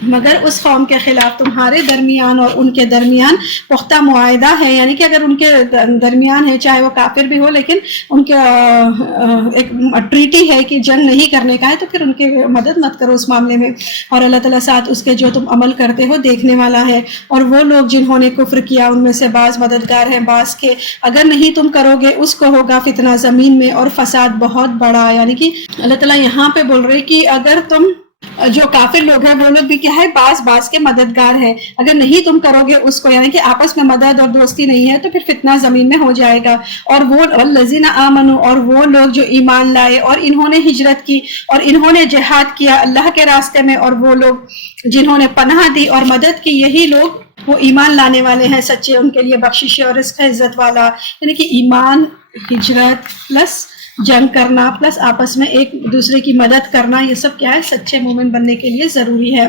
مگر اس قوم کے خلاف تمہارے درمیان اور ان کے درمیان پختہ معاہدہ ہے، یعنی کہ اگر ان کے درمیان ہے چاہے وہ کافر بھی ہو، لیکن ان کے ایک ٹریٹی ہے کہ جنگ نہیں کرنے کا ہے، تو پھر ان کی مدد مت کرو اس معاملے میں، اور اللہ تعالیٰ ساتھ اس کے جو تم عمل کرتے ہو دیکھنے والا ہے۔ اور وہ لوگ جنہوں نے کفر کیا ان میں سے بعض مددگار ہیں بعض کے، اگر نہیں تم کرو گے اس کو ہوگا فتنہ زمین میں اور فساد بہت بڑا۔ یعنی کہ اللہ تعالیٰ یہاں پہ بول رہے کہ اگر تم جو کافر لوگ ہیں وہ لوگ بھی کیا ہے بعض کے مددگار ہیں، اگر نہیں تم کرو گے اس کو، یعنی کہ آپس میں مدد اور دوستی نہیں ہے، تو پھر فتنہ زمین میں ہو جائے گا۔ اور وہ الذین آمنوا، اور وہ لوگ جو ایمان لائے اور انہوں نے ہجرت کی اور انہوں نے جہاد کیا اللہ کے راستے میں، اور وہ لوگ جنہوں نے پناہ دی اور مدد کی، یہی لوگ وہ ایمان لانے والے ہیں سچے، ان کے لیے بخشش اور رزق ہے عزت والا۔ یعنی کہ ایمان، ہجرت پلس جنگ کرنا پلس آپس میں ایک دوسرے کی مدد کرنا، یہ سب کیا ہے سچے مومن بننے کے لیے ضروری ہے۔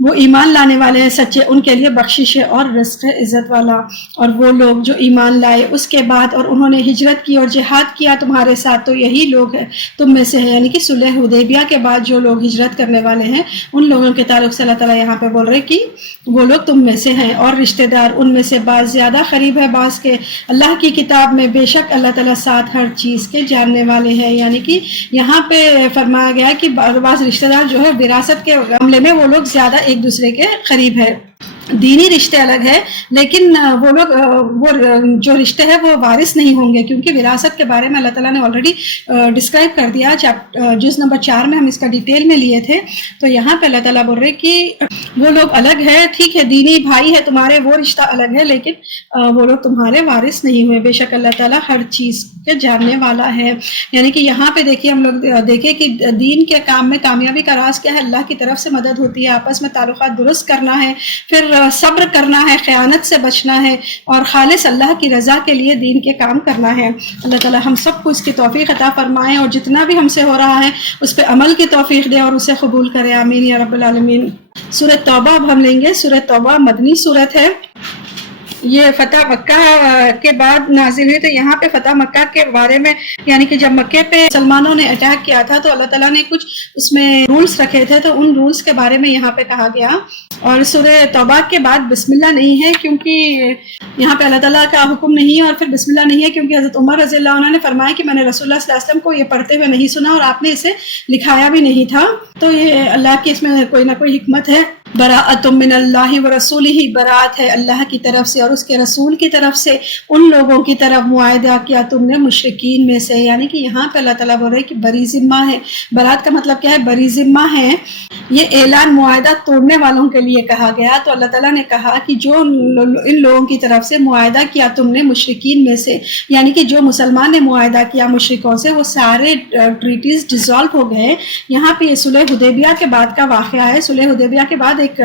وہ ایمان لانے والے ہیں سچے، ان کے لیے بخشش ہے اور رزق ہے عزت والا۔ اور وہ لوگ جو ایمان لائے اس کے بعد اور انہوں نے ہجرت کی اور جہاد کیا تمہارے ساتھ، تو یہی لوگ ہیں تم میں سے ہیں، یعنی کہ صلح حدیبیہ کے بعد جو لوگ ہجرت کرنے والے ہیں ان لوگوں کے تعلق سے اللہ تعالیٰ یہاں پہ بول رہے کہ وہ لوگ تم میں سے ہیں، اور رشتہ دار ان میں سے بعض زیادہ قریب ہے بعض کے، اللہ کی کتاب میں بے شک اللہ تعالیٰ ساتھ ہر چیز کے جاننے والے ہیں۔ یعنی کہ یہاں پہ فرمایا گیا کہ بعض رشتہ دار جو ہے وراثت کے معاملے میں وہ لوگ زیادہ ایک دوسرے کے قریب ہے، دینی رشتے الگ ہے، لیکن وہ لوگ وہ جو رشتے ہیں وہ وارث نہیں ہوں گے، کیونکہ وراثت کے بارے میں اللہ تعالیٰ نے آلریڈی ڈسکرائب کر دیا، جز نمبر 4 میں ہم اس کا ڈیٹیل میں لیے تھے۔ تو یہاں پہ اللہ تعالیٰ بول رہے کہ وہ لوگ الگ ہے، ٹھیک ہے دینی بھائی ہے تمہارے، وہ رشتہ الگ ہے، لیکن وہ لوگ تمہارے وارث نہیں ہوئے، بے شک اللہ تعالیٰ ہر چیز کے جاننے والا ہے۔ یعنی کہ یہاں پہ دیکھیے ہم لوگ دیکھیں کہ دین کے کام میں کامیابی کا راز کیا ہے، اللہ کی طرف سے مدد ہوتی ہے، آپس میں تعلقات درست کرنا ہے، پھر صبر کرنا ہے، خیانت سے بچنا ہے، اور خالص اللہ کی رضا کے لیے دین کے کام کرنا ہے۔ اللہ تعالیٰ ہم سب کو اس کی توفیق عطا فرمائے، اور جتنا بھی ہم سے ہو رہا ہے اس پہ عمل کی توفیق دے اور اسے قبول کرے، آمین یا رب العالمین۔ سورۃ توبہ اب ہم لیں گے۔ سورۃ توبہ مدنی سورت ہے، یہ فتح مکہ کے بعد نازل ہوئی۔ تو یہاں پہ فتح مکہ کے بارے میں، یعنی کہ جب مکے پہ مسلمانوں نے اٹیک کیا تھا تو اللہ تعالیٰ نے کچھ اس میں رولز رکھے تھے، تو ان رولز کے بارے میں یہاں پہ کہا گیا۔ اور سورہ توبہ کے بعد بسم اللہ نہیں ہے، کیونکہ یہاں پہ اللہ تعالیٰ کا حکم نہیں ہے، اور پھر بسم اللہ نہیں ہے کیونکہ حضرت عمر رضی اللہ عنہ نے فرمایا کہ میں نے رسول اللہ صلی اللہ علیہ وسلم کو یہ پڑھتے ہوئے نہیں سنا، اور آپ نے اسے لکھایا بھی نہیں تھا، تو یہ اللہ کی اس میں کوئی نہ کوئی حکمت ہے۔ براءۃ من اللہ ورسولہ، برات ہے اللہ کی طرف سے اور اس کے رسول کی طرف سے ان لوگوں کی طرف معاہدہ کیا تم نے مشرکین میں سے۔ یعنی کہ یہاں پہ اللہ تعالیٰ بول رہے کہ بری ذمہ ہے، برات کا مطلب کیا ہے، بری ذمہ ہے یہ اعلان معاہدہ توڑنے والوں کے لیے کہا گیا. تو اللہ تعالیٰ نے کہا کہ جو ان لوگوں کی طرف سے معاہدہ کیا تم نے مشرکین میں سے، یعنی کہ جو مسلمان نے معاہدہ کیا مشرکوں سے، وہ سارے ٹریٹیز ڈیزالو ہو گئے. یہاں پہ یہ صلح حدیبیہ کے بعد کا واقعہ ہے. صلح حدیبیہ کے بعد ایک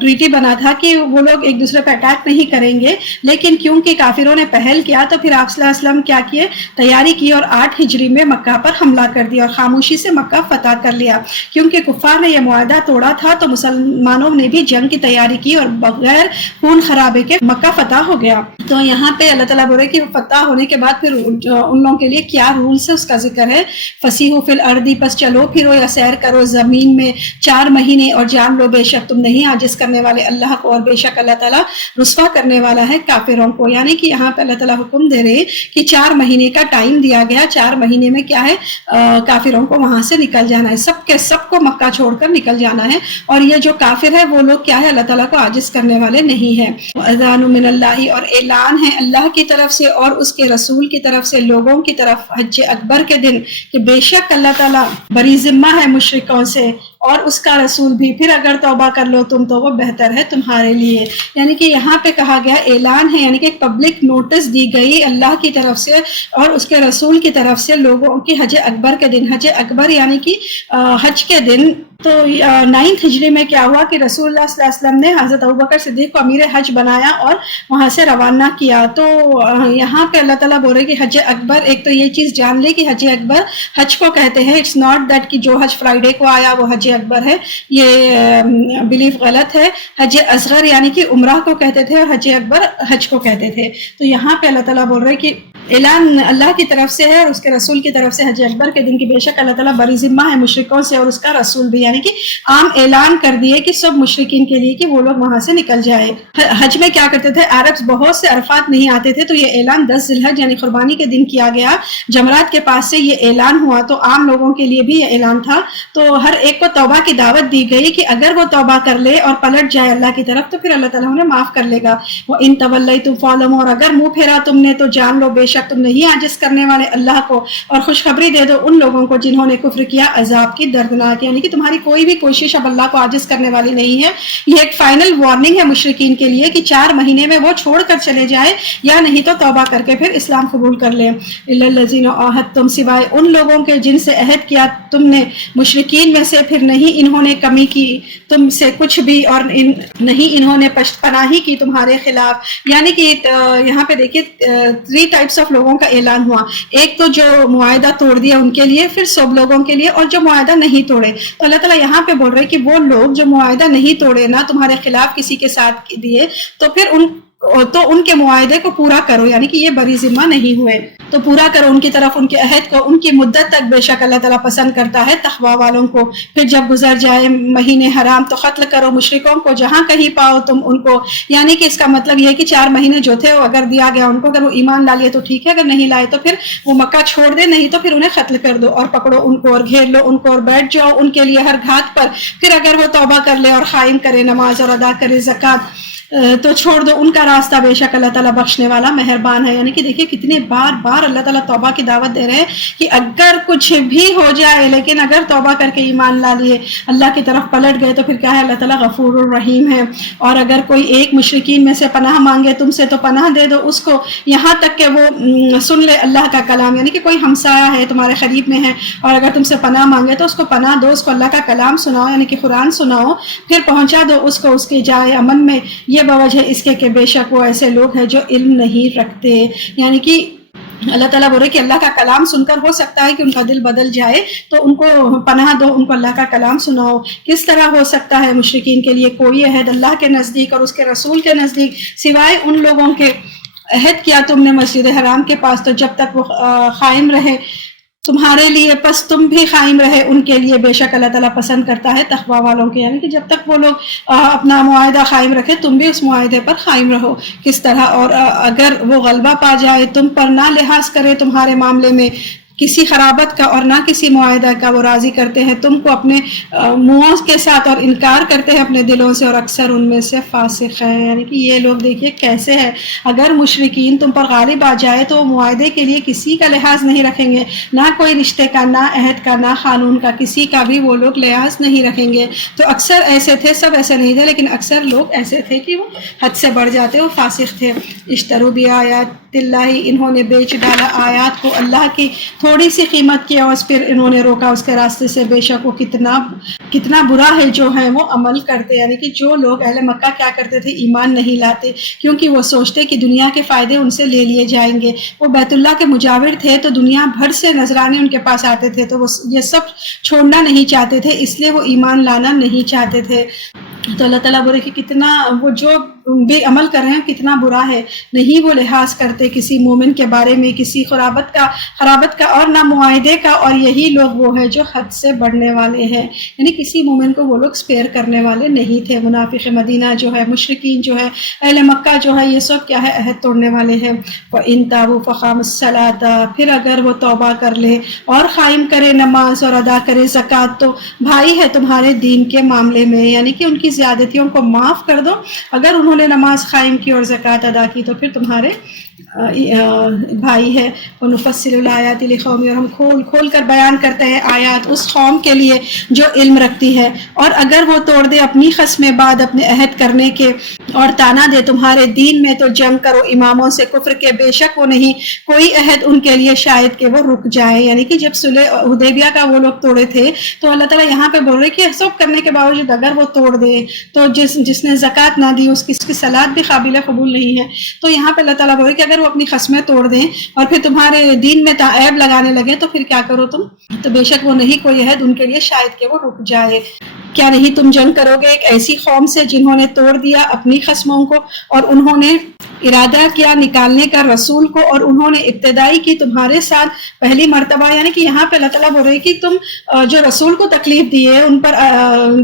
ٹریٹی بنا تھا کہ وہ لوگ ایک دوسرے پہ اٹیک نہیں کریں گے، لیکن کیونکہ کافروں نے پہل کیا تو پھر آپ صلی اللہ علیہ وسلم کیا کیے، تیاری کی اور 8 ہجری میں مکہ پر حملہ کر دیا اور خاموشی سے مکہ فتح کر لیا. کیونکہ کفار نے یہ معاہدہ توڑا تھا تو مسلمانوں نے بھی جنگ کی تیاری کی اور بغیر خون خرابے کے مکہ فتح ہو گیا. تو یہاں پہ اللہ تعالیٰ بول رہے کہ فتح ہونے کے بعد پھر ان لوگوں کے لیے کیا رولز ہے اس کا ذکر ہے. فسیحوا فی الارض، پس چلو پھرو یا سیر کرو زمین میں 4 مہینے اور جان لو بے شک تم نہیں عاجز کرنے والے اللہ کو، اور بے شک اللہ تعالیٰ رسوا کرنے والا ہے کافروں کو. یعنی کہ یہاں پہ اللہ تعالیٰ حکم دے رہے کہ 4 مہینے کا ٹائم دیا گیا. 4 مہینے میں کیا ہے، کافروں کو وہاں سے نکل جانا ہے، سب کو مکہ چھوڑ کر نکل جانا ہے. اور یہ جو کافر ہے وہ لوگ کیا ہے، اللہ تعالیٰ کو عاجز کرنے والے نہیں ہیں. اذان من اللہ، اور اعلان ہے اللہ کی طرف سے اور اس کے رسول کی طرف سے لوگوں کی طرف حج اکبر کے دن کہ بے شک اللہ تعالیٰ بری ذمہ ہے مشرکوں سے اور اس کا رسول بھی، پھر اگر توبہ کر لو تم تو وہ بہتر ہے تمہارے لیے. یعنی کہ یہاں پہ کہا گیا اعلان ہے، یعنی کہ ایک پبلک نوٹس دی گئی اللہ کی طرف سے اور اس کے رسول کی طرف سے لوگوں کی حج اکبر کے دن. حج اکبر یعنی کہ حج کے دن. تو 9 ہجری میں کیا ہوا کہ رسول اللہ صلی اللہ علیہ وسلم نے حضرت ابوبکر صدیق کو امیر حج بنایا اور وہاں سے روانہ کیا. تو یہاں پہ اللہ تعالیٰ بول رہے کہ حج اکبر، ایک تو یہ چیز جان لے کہ حج اکبر حج کو کہتے ہیں. اٹس ناٹ دیٹ کہ جو حج فرائیڈے کو آیا وہ حج اکبر ہے، یہ بلیف غلط ہے. حج اصغر یعنی کہ عمرہ کو کہتے تھے اور حج اکبر حج کو کہتے تھے. تو یہاں پہ اللہ تعالیٰ بول رہے کہ اعلان اللہ کی طرف سے ہے اور اس کے رسول کی طرف سے حج اکبر کے دن کی بے شک اللہ تعالیٰ بری ذمہ ہے مشرکوں سے اور اس کا رسول بھی. یعنی کہ عام اعلان کر دیے کہ سب مشرکین کے لیے کہ وہ لوگ وہاں سے نکل جائے. حج میں کیا کرتے تھے، عرب بہت سے عرفات نہیں آتے تھے، تو یہ اعلان 10 ذی الحج یعنی قربانی کے دن کیا گیا. جمرات کے پاس سے یہ اعلان ہوا تو عام لوگوں کے لیے بھی یہ اعلان تھا. تو ہر ایک کو توبہ کی دعوت دی گئی کہ اگر وہ توبہ کر لے اور پلٹ جائے اللہ کی طرف تو پھر اللہ تعالیٰ انہیں معاف کر لے گا. وَإِن تَوَلَّيْتُمْ فَاعْلَمُوا، اور اگر منہ پھیرا تم نے تو جان لو بے شک تم نہیں عاجز کرنے والے اللہ کو، اور خوشخبری دے دو ان لوگوں کو جنہوں نے کفر کیا عذاب کی دردناک. یعنی کہ تمہاری کوئی بھی کوشش اب اللہ کو عاجز کرنے والی نہیں ہے. یہ ایک فائنل وارننگ ہے مشرکین کے لیے کہ 4 مہینے میں وہ چھوڑ کر چلے جائے یا نہیں تو توبہ کر کے پھر اسلام قبول کر لیں. اِلَّا الَّذِينَ عَاهَدتُّمْ، سوائے ان لوگوں کے جن سے عہد کیا تم نے مشرکین میں سے، پھر نہیں انہوں نے کمی کی تم سے کچھ بھی اور نہیں انہوں نے پشت پناہی کی تمہارے خلاف. یعنی کہ یہاں پہ دیکھیے 3 ٹائپس آف لوگوں کا اعلان ہوا. ایک تو جو معاہدہ توڑ دیا ان کے لیے، پھر سب لوگوں کے لیے، اور جو معاہدہ نہیں توڑے. تو اللہ تعالیٰ یہاں پہ بول رہے کہ وہ لوگ جو معاہدہ نہیں توڑے نا تمہارے خلاف کسی کے ساتھ دیے، تو پھر ان کے معاہدے کو پورا کرو. یعنی کہ یہ بری ذمہ نہیں ہوئے تو پورا کرو ان کی طرف ان کے عہد کو، ان کی مدت تک بے شک اللہ تعالیٰ پسند کرتا ہے تقوی والوں کو. پھر جب گزر جائے مہینے حرام تو قتل کرو مشرکوں کو جہاں کہیں پاؤ تم ان کو. یعنی کہ اس کا مطلب یہ ہے کہ 4 مہینے جو تھے وہ اگر دیا گیا ان کو، اگر وہ ایمان لا لیے تو ٹھیک ہے، اگر نہیں لائے تو پھر وہ مکہ چھوڑ دے، نہیں تو پھر انہیں قتل کر دو اور پکڑو ان کو اور گھیر لو ان کو اور بیٹھ جاؤ ان کے لیے ہر گھات پر. پھر اگر وہ توبہ کر لے اور قائم کرے نماز اور ادا کرے زکوٰۃ تو چھوڑ دو ان کا راستہ، بے شک اللہ تعالیٰ بخشنے والا مہربان ہے. یعنی کہ دیکھیے کتنے بار اللہ تعالیٰ توبہ کی دعوت دے رہے ہیں کہ اگر کچھ بھی ہو جائے لیکن اگر توبہ کر کے ایمان لا لیے اللہ کی طرف پلٹ گئے تو پھر کیا ہے، اللہ تعالیٰ غفور الرحیم ہے. اور اگر کوئی ایک مشرکین میں سے پناہ مانگے تم سے تو پناہ دے دو اس کو یہاں تک کہ وہ سن لے اللہ کا کلام. یعنی کہ کوئی ہمسایہ ہے تمہارے قریب میں ہے اور اگر تم سے پناہ مانگے تو اس کو پناہ دو، اس کو اللہ کا کلام سناؤ یعنی کہ قرآن سناؤ، پھر پہنچا دو اس کو اس کی جائے امن میں. یہ بوجہ اس کے کہ بے شک وہ ایسے لوگ ہیں جو علم نہیں رکھتے. یعنی کہ اللہ تعالیٰ بول رہے کہ اللہ کا کلام سن کر ہو سکتا ہے کہ ان کا دل بدل جائے، تو ان کو پناہ دو، ان کو اللہ کا کلام سناؤ. کس طرح ہو سکتا ہے مشرکین کے لیے کوئی عہد اللہ کے نزدیک اور اس کے رسول کے نزدیک سوائے ان لوگوں کے عہد کیا تم نے مسجد حرام کے پاس تو جب تک وہ قائم رہے تمہارے لیے پس تم بھی قائم رہے ان کے لیے، بے شک اللہ تعالیٰ پسند کرتا ہے تقوی والوں کے. یعنی کہ جب تک وہ لوگ اپنا معاہدہ قائم رکھے تم بھی اس معاہدے پر قائم رہو. کس طرح، اور اگر وہ غلبہ پا جائے تم پر، نہ لحاظ کرے تمہارے معاملے میں کسی خرابت کا اور نہ کسی معاہدہ کا وہ راضی کرتے ہیں تم کو اپنے منہوں کے ساتھ، اور انکار کرتے ہیں اپنے دلوں سے، اور اکثر ان میں سے فاسق ہیں۔ یعنی کہ یہ لوگ دیکھیے کیسے ہے، اگر مشرکین تم پر غالب آ جائے تو وہ معاہدے کے لیے کسی کا لحاظ نہیں رکھیں گے، نہ کوئی رشتے کا، نہ عہد کا، نہ قانون کا، کسی کا بھی وہ لوگ لحاظ نہیں رکھیں گے۔ تو اکثر ایسے تھے، سب ایسے نہیں تھے، لیکن اکثر لوگ ایسے تھے کہ وہ حد سے بڑھ جاتے، وہ فاسق تھے۔ اشتروا بآیات اللہ، انہوں نے بیچ ڈالا آیات کو اللہ کی تھوڑی سی قیمت کی عوض، پھر انہوں نے روکا اس کے راستے سے، بے شک وہ کتنا برا ہے جو ہے وہ عمل کرتے۔ یعنی کہ جو لوگ اہل مکہ کیا کرتے تھے، ایمان نہیں لاتے، کیونکہ وہ سوچتے کہ دنیا کے فائدے ان سے لے لیے جائیں گے۔ وہ بیت اللہ کے مجاور تھے تو دنیا بھر سے نذرانے ان کے پاس آتے تھے، تو وہ یہ سب چھوڑنا نہیں چاہتے تھے، اس لیے وہ ایمان لانا نہیں چاہتے تھے۔ تو اللہ تعالیٰ بولے کہ کتنا وہ جو بھی عمل کر رہے ہیں کتنا برا ہے، نہیں وہ لحاظ کرتے کسی مومن کے بارے میں، کسی خرابت کا اور نہ معاہدے کا، اور یہی لوگ وہ ہیں جو حد سے بڑھنے والے ہیں۔ یعنی کسی مومن کو وہ لوگ سپیئر کرنے والے نہیں تھے۔ منافق مدینہ جو ہے، مشرکین جو ہے، اہل مکہ جو ہے، یہ سب کیا ہے، عہد توڑنے والے ہیں۔ وَإِن تَابُوا فَأَقَامُوا الصَّلَاةَ، پھر اگر وہ توبہ کر لے اور قائم کرے نماز اور ادا کرے زکوٰۃ، تو بھائی ہے تمہارے دین کے معاملے میں، یعنی کہ ان کی زیادتیوں کو معاف کر دو۔ اگر انہوں نے نماز قائم کی اور زکوٰۃ ادا کی تو پھر تمہارے بھائی ہے۔ وَنُفَصِّلُ الْآيَاتِ لِقَوْمٍ، اور ہم کھول کھول کر بیان کرتے ہیں آیات اس قوم کے لیے جو علم رکھتی ہے۔ اور اگر وہ توڑ دے اپنی قسمیں بعد اپنے عہد کرنے کے، اور تانا دے تمہارے دین میں، تو جنگ کرو اماموں سے کفر کے، بے شک وہ نہیں کوئی عہد ان کے لیے شاید کہ وہ رک جائے۔ یعنی کہ جب صلح حدیبیہ کا وہ لوگ توڑے تھے تو اللہ تعالیٰ یہاں پہ بول رہے کہ سب کرنے کے باوجود اگر وہ توڑ دے تو جس نے زکوٰۃ نہ دی اس کی صلاۃ بھی قابل قبول نہیں ہے۔ تو یہاں پہ اللہ تعالیٰ بول رہے کہ اگر وہ اپنی قسمیں توڑ دیں اور پھر تمہارے دین میں عیب لگانے لگے تو پھر کیا کرو تم، تو بے شک وہ نہیں کوئی عہد ان کے لیے شاید کہ وہ رک جائے۔ کیا نہیں تم جنگ کرو گے ایک ایسی قوم سے جنہوں نے توڑ دیا اپنی قسموں کو، اور انہوں نے ارادہ کیا نکالنے کا رسول کو، اور انہوں نے ابتدائی کی تمہارے ساتھ پہلی مرتبہ۔ یعنی کہ یہاں پہ اللہ تعالیٰ بول رہے کہ تم جو رسول کو تکلیف دیے، ان پر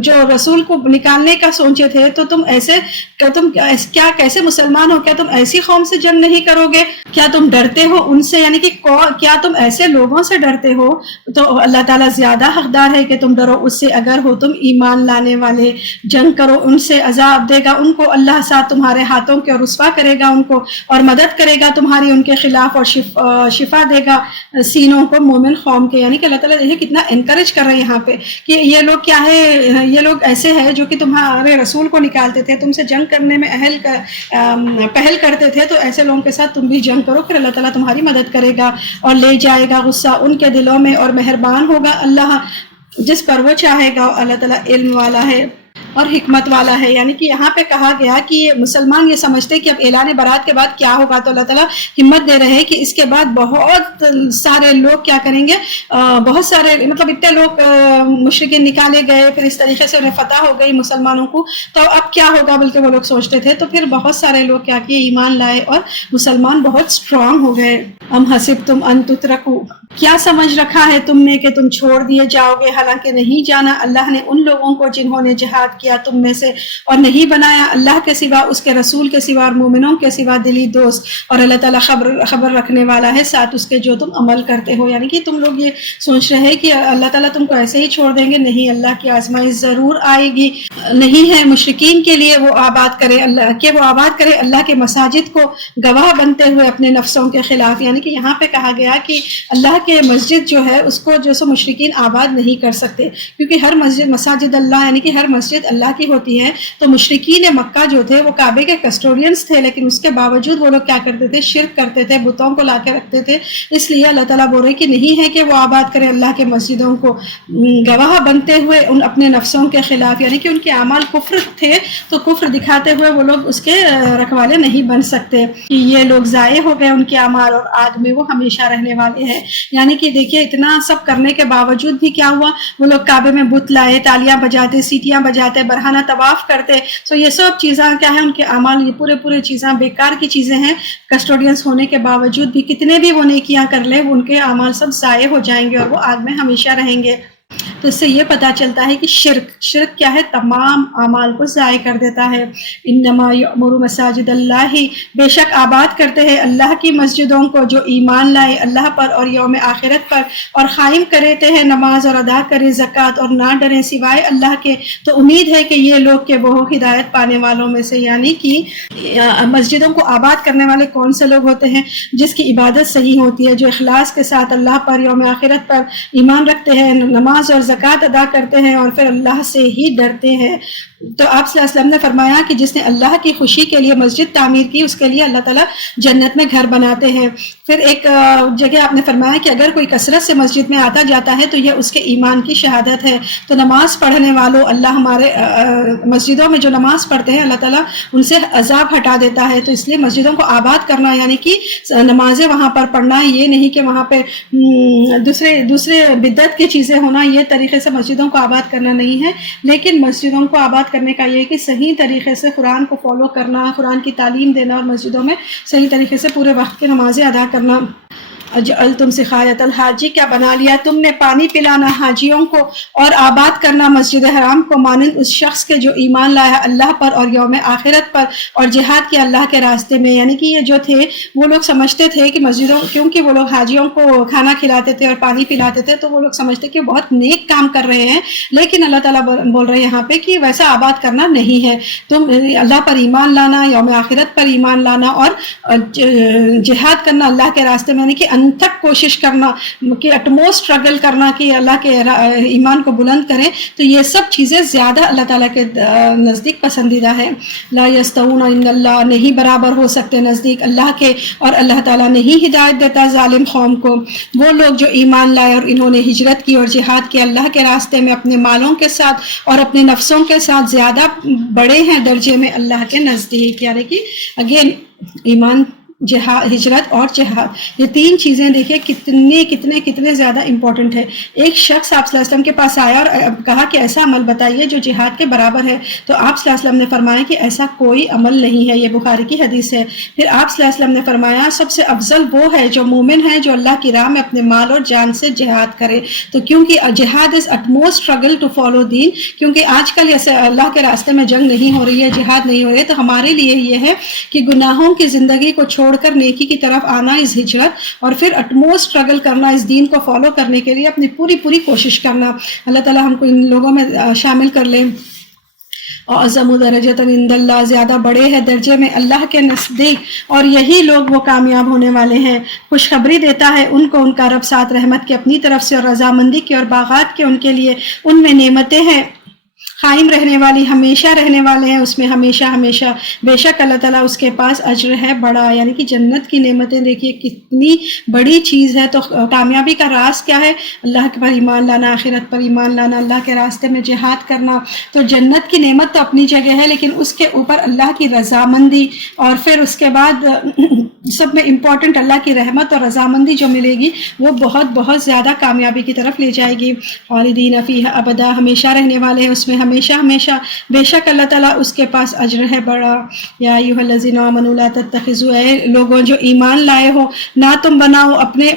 جو رسول کو نکالنے کا سوچے تھے، تو تم کیا کیسے مسلمان ہو؟ کیا تم ایسی قوم سے جنگ نہیں کرو گے؟ کیا تم ڈرتے ہو ان سے؟ یعنی کہ کیا تم ایسے لوگوں سے ڈرتے ہو؟ تو اللہ تعالیٰ زیادہ حقدار ہے کہ تم ڈرو اس سے اگر ہو تم ایمان لانے والے۔ جنگ کرو ان سے، عذاب دے گا ان کو اللہ ساتھ تمہارے ہاتھوں کے، اور رسوا کرے گا ان کو، اور مدد کرے گا تمہاری ان کے خلاف، اور شفا دے گا سینوں کو مومن قوم کے۔ یعنی کہ اللہ تعالیٰ دیکھیں کتنا انکریج کر رہے ہیں یہاں پہ کہ یہ لوگ کیا ہے، یہ لوگ ایسے ہیں جو کہ تمہارے رسول کو نکالتے تھے، تم سے جنگ کرنے میں پہل کرتے تھے، تو ایسے لوگوں کے ساتھ تم بھی جنگ کرو، پھر اللہ تعالیٰ تمہاری مدد کرے گا اور لے جائے گا غصہ ان کے دلوں میں، اور مہربان ہوگا اللہ جس پر وہ چاہے گا۔ اللہ تعالیٰ علم والا ہے اور حکمت والا ہے۔ یعنی کہ یہاں پہ کہا گیا کہ مسلمان یہ سمجھتے کہ اب اعلان برات کے بعد کیا ہوگا، تو اللہ تعالیٰ ہمت دے رہے ہیں کہ اس کے بعد بہت سارے لوگ کیا کریں گے، بہت سارے مطلب اتنے لوگ مشرکین نکالے گئے، پھر اس طریقے سے انہیں فتح ہو گئی مسلمانوں کو، تو اب کیا ہوگا بلکہ وہ لوگ سوچتے تھے، تو پھر بہت سارے لوگ کیا کیے، ایمان لائے اور مسلمان بہت اسٹرانگ ہو گئے۔ ام حسبتم ان تترکوا، کیا سمجھ رکھا ہے تم نے کہ تم چھوڑ دیے جاؤ گے؟ حالانکہ نہیں جانا اللہ نے ان لوگوں کو جنہوں نے جہاد کیا تم میں سے، اور نہیں بنایا اللہ کے سوا، اس کے رسول کے سوا، اور مومنوں کے سوا دلی دوست، اور اللہ تعالیٰ خبر رکھنے والا ہے ساتھ اس کے جو تم عمل کرتے ہو۔ یعنی کہ تم لوگ یہ سوچ رہے ہیں کہ اللہ تعالیٰ تم کو ایسے ہی چھوڑ دیں گے، نہیں، اللہ کی آزمائش ضرور آئے گی۔ نہیں ہے مشرکین کے لیے وہ آباد کرے اللہ کے مساجد کو گواہ بنتے ہوئے اپنے نفسوں کے خلاف۔ یعنی کہ یہاں پہ کہا گیا کہ اللہ کے مسجد جو ہے اس کو جو سو مشرکین آباد نہیں کر سکتے، کیونکہ ہر مساجد اللہ، یعنی کہ ہر مسجد اللہ کی ہوتی ہے۔ تو مشرکین مکہ جو تھے وہ کعبے کے کسٹوڈینس تھے، لیکن اس کے باوجود وہ لوگ کیا کرتے تھے، شرک کرتے تھے، بتوں کو لا کے رکھتے تھے۔ اس لیے اللہ تعالیٰ بول رہے کہ نہیں ہے کہ وہ آباد کرے اللہ کے مسجدوں کو گواہ بنتے ہوئے ان اپنے نفسوں کے خلاف۔ یعنی کہ ان کے اعمال کفر تھے، تو کفر دکھاتے ہوئے وہ لوگ اس کے رکھوالے نہیں بن سکتے کہ یہ لوگ ضائع ہو گئے ان کے اعمال، اور آگ میں وہ ہمیشہ رہنے والے ہیں۔ یعنی کہ دیکھیے اتنا سب کرنے کے باوجود بھی کیا ہوا، وہ لوگ کعبے میں بت لائے، تالیاں بجاتے، سیٹیاں بجاتے، برہنہ طواف کرتے۔ سو یہ سب چیزاں کیا ہے، ان کے اعمال، یہ پورے چیزاں بیکار کی چیزیں ہیں۔ کسٹوڈینس ہونے کے باوجود بھی کتنے بھی وہ نیکیاں کر لے، ان کے اعمال سب ضائع ہو جائیں گے اور وہ آگ میں ہمیشہ رہیں گے۔ تو اس سے یہ پتہ چلتا ہے کہ شرک کیا ہے، تمام اعمال کو ضائع کر دیتا ہے۔ انما یأمر مساجد اللہ، بے شک آباد کرتے ہیں اللہ کی مسجدوں کو جو ایمان لائے اللہ پر اور یوم آخرت پر، اور قائم کرتے ہیں نماز اور ادا کرے زکوٰۃ اور نہ ڈریں سوائے اللہ کے، تو امید ہے کہ یہ لوگ کہ وہ ہدایت پانے والوں میں سے، یعنی کہ مسجدوں کو آباد کرنے والے کون سے لوگ ہوتے ہیں؟ جس کی عبادت صحیح ہوتی ہے، جو اخلاص کے ساتھ اللہ پر یوم آخرت پر ایمان رکھتے ہیں، نماز اور زکوٰۃ ادا کرتے ہیں اور پھر اللہ سے ہی ڈرتے ہیں۔ تو آپ صلی اللہ علیہ وسلم نے فرمایا کہ جس نے اللہ کی خوشی کے لیے مسجد تعمیر کی، اس کے لیے اللہ تعالیٰ جنت میں گھر بناتے ہیں۔ پھر ایک جگہ آپ نے فرمایا کہ اگر کوئی کثرت سے مسجد میں آتا جاتا ہے تو یہ اس کے ایمان کی شہادت ہے۔ تو نماز پڑھنے والوں، اللہ ہمارے مسجدوں میں جو نماز پڑھتے ہیں اللہ تعالیٰ ان سے عذاب ہٹا دیتا ہے۔ تو اس لیے مسجدوں کو آباد کرنا، یعنی کہ نمازیں وہاں پر پڑھنا، یہ نہیں کہ وہاں پہ دوسرے بدعت کی چیزیں ہونا، یہ طریقے سے مسجدوں کو آباد کرنا نہیں ہے، لیکن مسجدوں کو آباد کرنے کا یہ کہ صحیح طریقے سے قرآن کو فالو کرنا، قرآن کی تعلیم دینا، اور مسجدوں میں صحیح طریقے سے پورے وقت کی نمازیں ادا کرنا۔ اجعلتم سقایۃ الحاج، کیا بنا لیا تم نے پانی پلانا حاجیوں کو اور آباد کرنا مسجد حرام کو، مانند اس شخص کے جو ایمان لایا اللہ پر اور یوم آخرت پر اور جہاد کیا اللہ کے راستے میں۔ یعنی کہ یہ جو تھے وہ لوگ سمجھتے تھے کہ مسجدوں، کیونکہ وہ لوگ حاجیوں کو کھانا کھلاتے تھے اور پانی پلاتے تھے، تو وہ لوگ سمجھتے کہ بہت نیک کام کر رہے ہیں، لیکن اللہ تعالیٰ بول رہے ہیں یہاں پہ کہ ویسا آباد کرنا نہیں ہے۔ تم اللہ پر ایمان لانا، یوم آخرت پر ایمان لانا اور جہاد کرنا اللہ کے راستے میں، یعنی کہ تک کوشش کرنا کہ اٹموسٹ اسٹرگل کرنا کہ اللہ کے ایمان کو بلند کریں، تو یہ سب چیزیں زیادہ اللہ تعالیٰ کے نزدیک پسندیدہ ہے۔ لا یستوون عند اللہ، نہیں برابر ہو سکتے نزدیک اللہ کے، اور اللہ تعالیٰ نہیں ہدایت دیتا ظالم قوم کو۔ وہ لوگ جو ایمان لائے اور انہوں نے ہجرت کی اور جہاد کیا اللہ کے راستے میں اپنے مالوں کے ساتھ اور اپنے نفسوں کے ساتھ، زیادہ بڑے ہیں درجے میں اللہ کے نزدیک۔ یعنی کہ اگین ایمان، جہاد، ہجرت اور جہاد، یہ تین چیزیں دیکھیں کتنے زیادہ امپورٹنٹ ہے۔ ایک شخص آپ صلی اللہ علیہ وسلم کے پاس آیا اور کہا کہ ایسا عمل بتائیے جو جہاد کے برابر ہے، تو آپ صلی اللہ علیہ وسلم نے فرمایا کہ ایسا کوئی عمل نہیں ہے، یہ بخاری کی حدیث ہے۔ پھر آپ صلی اللہ علیہ وسلم نے فرمایا سب سے افضل وہ ہے جو مومن ہے جو اللہ کی راہ میں اپنے مال اور جان سے جہاد کرے۔ تو کیونکہ جہاد از اٹموسٹ اسٹرگل ٹو فالو دین، کیونکہ آج کل ایسے اللہ کے راستے میں جنگ نہیں ہو رہی ہے، جہاد نہیں ہو رہی ہے، تو ہمارے لیے یہ ہے کہ گناہوں کی زندگی کو چھوڑ کر نیکی کی طرف آنا از ہجرت، اور پھر اٹموسٹ اسٹرگل کرنا اس دین کو فالو کرنے کے لیے اپنی پوری کوشش کرنا۔ اللہ تعالیٰ ہم کو ان لوگوں میں شامل کر لیں۔ اعظم درجۃ عند اللہ، زیادہ بڑے ہیں درجے میں اللہ کے نزدیک، اور یہی لوگ وہ کامیاب ہونے والے ہیں۔ خوشخبری دیتا ہے ان کو ان کا رب ساتھ رحمت کی اپنی طرف سے اور رضامندی کی اور باغات کے ان کے لیے ان میں نعمتیں ہیں قائم رہنے والی، ہمیشہ رہنے والے ہیں اس میں ہمیشہ۔ بے شک اللہ تعالیٰ اس کے پاس اجر ہے بڑا، یعنی کہ جنت کی نعمتیں دیکھیے کتنی بڑی چیز ہے۔ تو کامیابی کا راز کیا ہے؟ اللہ کے پر ایمان لانا، آخرت پر ایمان لانا، اللہ کے راستے میں جہاد کرنا۔ تو جنت کی نعمت تو اپنی جگہ ہے، لیکن اس کے اوپر اللہ کی رضامندی، اور پھر اس کے بعد سب میں امپورٹنٹ اللہ کی رحمت اور رضامندی جو ملے گی، وہ بہت زیادہ کامیابی کی طرف لے جائے گی۔ خالدین فیہا ابدا، ہمیشہ رہنے والے ہیں اس میں ہمیشہ۔ بے شک اللہ تعالیٰ اس کے پاس اجر ہے بڑا۔ یا ایھا الذین آمنوا لا تتخذوا، اے لوگوں جو ایمان لائے ہو، نہ تم بناؤ اپنے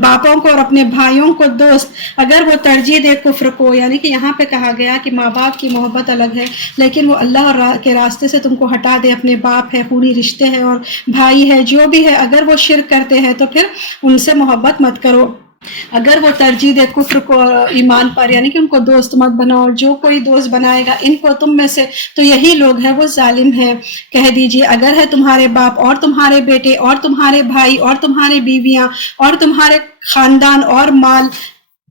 باپوں کو اور اپنے بھائیوں کو دوست اگر وہ ترجیح دے کفر کو، یعنی کہ یہاں پہ کہا گیا کہ ماں باپ کی محبت الگ ہے، لیکن وہ اللہ کے راستے سے تم کو ہٹا دے، اپنے باپ ہے، خونی رشتے ہیں اور بھائی ہے، جو بھی ہے، اگر وہ شرک کرتے ہیں تو پھر ان سے محبت مت کرو۔ اگر وہ ترجیح دے کفر کو ایمان پر، یعنی کہ ان کو دوست مت بناؤ، اور جو کوئی دوست بنائے گا ان کو تم میں سے تو یہی لوگ ہیں وہ ظالم ہیں۔ کہہ دیجئے اگر ہے تمہارے باپ اور تمہارے بیٹے اور تمہارے بھائی اور تمہاری بیویاں اور تمہارے خاندان اور مال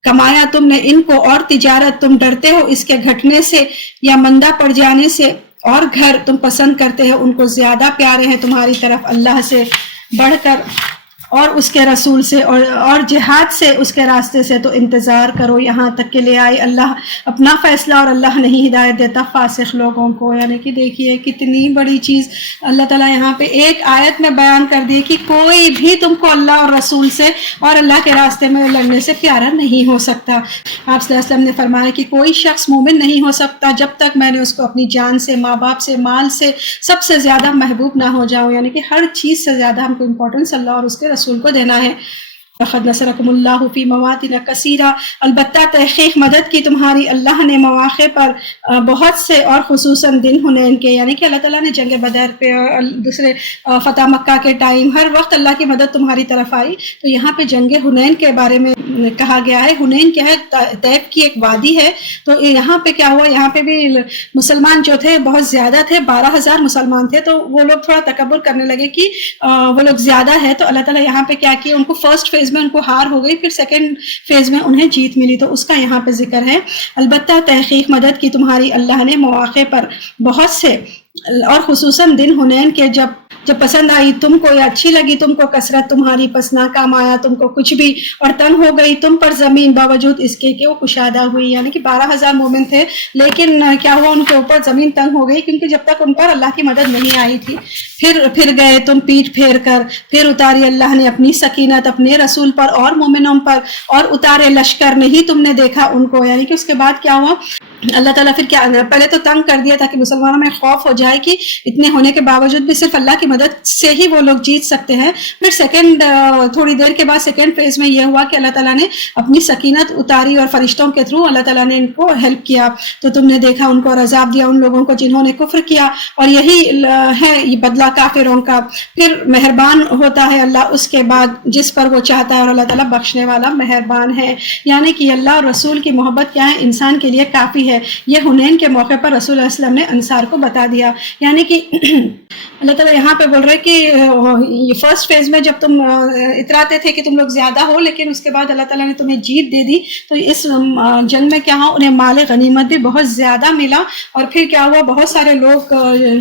کمایا تم نے ان کو، اور تجارت تم ڈرتے ہو اس کے گھٹنے سے یا مندہ پڑ جانے سے، اور گھر تم پسند کرتے ہو ان کو زیادہ پیارے ہیں تمہاری طرف اللہ سے بڑھ کر اور اس کے رسول سے اور جہاد سے اس کے راستے سے، تو انتظار کرو یہاں تک کہ لے آئے اللہ اپنا فیصلہ، اور اللہ نہیں ہدایت دیتا فاسق لوگوں کو۔ یعنی کہ دیکھیے کتنی بڑی چیز اللہ تعالیٰ یہاں پہ ایک آیت میں بیان کر دی کہ کوئی بھی تم کو اللہ اور رسول سے اور اللہ کے راستے میں لڑنے سے پیارا نہیں ہو سکتا۔ آپ صلی اللہ علیہ وسلم نے فرمایا کہ کوئی شخص مومن نہیں ہو سکتا جب تک میں نے اس کو اپنی جان سے، ماں باپ سے، مال سے سب سے زیادہ محبوب نہ ہو جاؤں۔ یعنی کہ ہر چیز سے زیادہ ہم کو امپورٹنس اللہ اور اس کے رسول کو دینا ہے۔ لقد نصرکم اللہ فی مواطن کثیرہ، البتہ تحقیق مدد کی تمہاری اللہ نے مواقع پر بہت سے، اور خصوصاً دن حنین کے، یعنی کہ اللہ تعالیٰ نے جنگ بدر پہ اور دوسرے فتح مکہ کے ٹائم ہر وقت اللہ کی مدد تمہاری طرف آئی۔ تو یہاں پہ جنگ حنین کے بارے میں کہا گیا ہے۔ حنین کیا ہے؟ طیب کی ایک وادی ہے۔ تو یہاں پہ کیا ہوا، یہاں پہ بھی مسلمان جو تھے بہت زیادہ تھے، 12,000 مسلمان تھے، تو وہ لوگ تھوڑا تکبر کرنے لگے کہ وہ لوگ زیادہ ہے، تو اللہ تعالیٰ یہاں پہ کیا کیا، ان کو فرسٹ فیز میں ان کو ہار ہو گئی، پھر سیکنڈ فیز میں انہیں جیت ملی، تو اس کا یہاں پہ ذکر ہے۔ البتہ تحقیق مدد کی تمہاری اللہ نے مواقع پر بہت سے، اور خصوصاً دن حنین کے، جب پسند آئی تم کو، یا اچھی لگی تم کو کثرت تمہاری، پس ناکام آیا تم کو کچھ بھی، اور تنگ ہو گئی تم پر زمین باوجود اس کے کہ وہ کشادہ ہوئی، یعنی کہ 12,000 مومن تھے، لیکن کیا ہوا، ان کے اوپر زمین تنگ ہو گئی، کیونکہ جب تک ان پر اللہ کی مدد نہیں آئی تھی۔ پھر گئے تم پیٹ پھیر کر، پھر اتاری اللہ نے اپنی سکینت اپنے رسول پر اور مومنوں پر، اور اتارے لشکر، نہیں تم نے دیکھا ان کو، یعنی کہ اس کے بعد کیا ہوا، اللہ تعالیٰ پھر کیا، پہلے تو تنگ کر دیا تاکہ مسلمانوں میں خوف ہو جائے کہ اتنے ہونے کے باوجود بھی صرف اللہ کی مدد سے ہی وہ لوگ جیت سکتے ہیں۔ پھر تھوڑی دیر کے بعد سیکنڈ فیز میں یہ ہوا کہ اللہ تعالیٰ نے اپنی سکینت اتاری، اور فرشتوں کے تھرو اللہ تعالیٰ نے ان کو ہیلپ کیا، تو تم نے دیکھا ان کو، اور عذاب دیا ان لوگوں کو جنہوں نے کفر کیا، اور یہی ہے یہ بدلہ کافروں کا۔ پھر مہربان ہوتا ہے اللہ اس کے بعد جس پر وہ چاہتا ہے، اور اللہ تعالیٰ بخشنے والا مہربان ہے، یعنی کہ اللہ اور رسول کی محبت کیا ہے، انسان کے لیے کافی ہے۔ یہ حنین کے موقع پر رسول اللہ علیہ وسلم نے انصار کو بتا دیا، یعنی کہ اللہ تعالیٰ یہاں پہ بول رہے کہ یہ فرسٹ فیز میں جب تم اتراتے تھے کہ تم لوگ زیادہ ہو، لیکن اس کے بعد اللہ تعالیٰ نے تمہیں جیت دے دی، تو اس جنگ میں کیا ہوا، انہیں مال غنیمت بھی بہت زیادہ ملا، اور پھر کیا ہوا، بہت سارے لوگ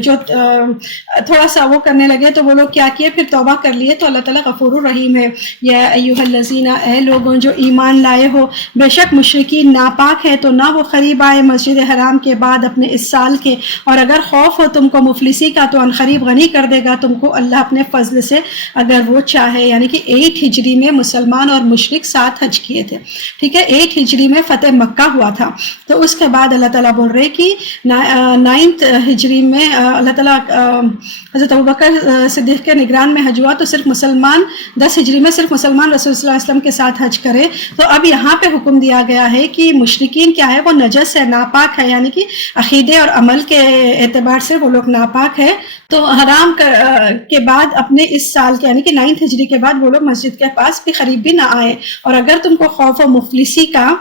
جو تھوڑا سا وہ کرنے لگے، تو وہ لوگ کیا کیے، پھر توبہ کر لیے، تو اللہ تعالیٰ غفور الرحیم ہے۔ یا ایھا الذین، اے لوگوں جو ایمان لائے ہو، بے شک مشرکین ناپاک ہے، تو نہ وہ قریب آئے مسجد حرام کے بعد اپنے اس سال کے، اور اگر خوف ہو تم کو مفلسی کا تو عنقریب غنی کر دے گا تم کو اللہ اپنے فضل سے، اگر وہ چاہے۔ یعنی کہ 8 ہجری میں مسلمان اور مشرک 7 حج کیے تھے، ٹھیک ہے، 8 ہجری میں فتح مکہ ہوا تھا، تو اس کے بعد اللہ تعالیٰ بول رہے کہ 9 ہجری میں اللہ تعالیٰ حضرت ابوبکر صدیق کے نگران میں حج ہوا، تو صرف مسلمان 10 ہجری میں صرف مسلمان رسول صلی اللہ علیہ وسلم کے ساتھ حج کرے۔ تو اب یہاں پہ حکم دیا گیا ہے کہ مشرکین کیا ہے، وہ نجس ہے، ناپاک ہے، یعنی کہ عقیدے اور عمل کے اعتبار سے وہ لوگ ناپاک ہے، تو حرام کے بعد اپنے اس سال کے یعنی کہ 9 ہجری کے بعد وہ لوگ مسجد کے پاس بھی قریب بھی نہ آئے، اور اگر تم کو خوف و مفلسی کا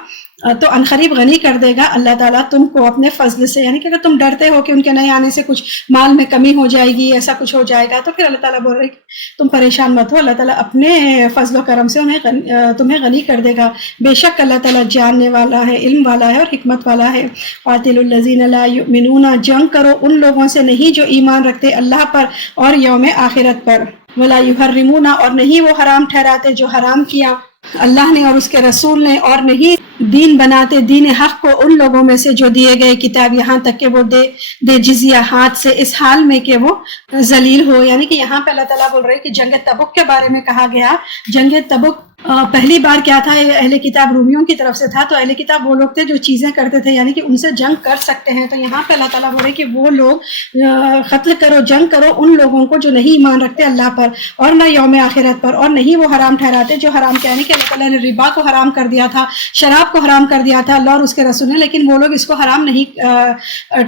تو عنقریب غنی کر دے گا اللہ تعالیٰ تم کو اپنے فضل سے، یعنی کہ اگر تم ڈرتے ہو کہ ان کے نہیں آنے سے کچھ مال میں کمی ہو جائے گی، ایسا کچھ ہو جائے گا، تو پھر اللہ تعالیٰ بول رہے کہ تم پریشان مت ہو، اللہ تعالیٰ اپنے فضل و کرم سے تمہیں غنی کر دے گا، بے شک اللہ تعالیٰ جاننے والا ہے، علم والا ہے، اور حکمت والا ہے۔ قاتل الذین لا یؤمنون، جنگ کرو ان لوگوں سے نہیں جو ایمان رکھتے اللہ پر اور یوم آخرت پر، ولا یحرمون، اور نہیں وہ حرام ٹھہراتے جو حرام کیا اللہ نے اور اس کے رسول نے، اور نہیں دین بناتے دین حق کو ان لوگوں میں سے جو دیے گئے کتاب، یہاں تک کہ وہ دے جزیہ ہاتھ سے، اس حال میں کہ وہ ذلیل ہو۔ یعنی کہ یہاں پہ اللہ تعالیٰ بول رہے کہ جنگ تبوک کے بارے میں کہا گیا، جنگ تبوک پہلی بار کیا تھا، اہل کتاب رومیوں کی طرف سے تھا، تو اہل کتاب وہ لوگ تھے جو چیزیں کرتے تھے، یعنی کہ ان سے جنگ کر سکتے ہیں، تو یہاں پہ اللہ تعالیٰ بول رہے کہ وہ لوگ قتل کرو، جنگ کرو ان لوگوں کو جو نہیں ایمان رکھتے اللہ پر اور نہ یوم آخرت پر، اور نہیں وہ حرام ٹھہراتے جو حرام کیا، یعنی کہ اللہ تعالیٰ نے ربا کو حرام کر دیا تھا، شراب کو حرام کر دیا تھا اللہ اور اس کے رسول نے، لیکن وہ لوگ اس کو حرام نہیں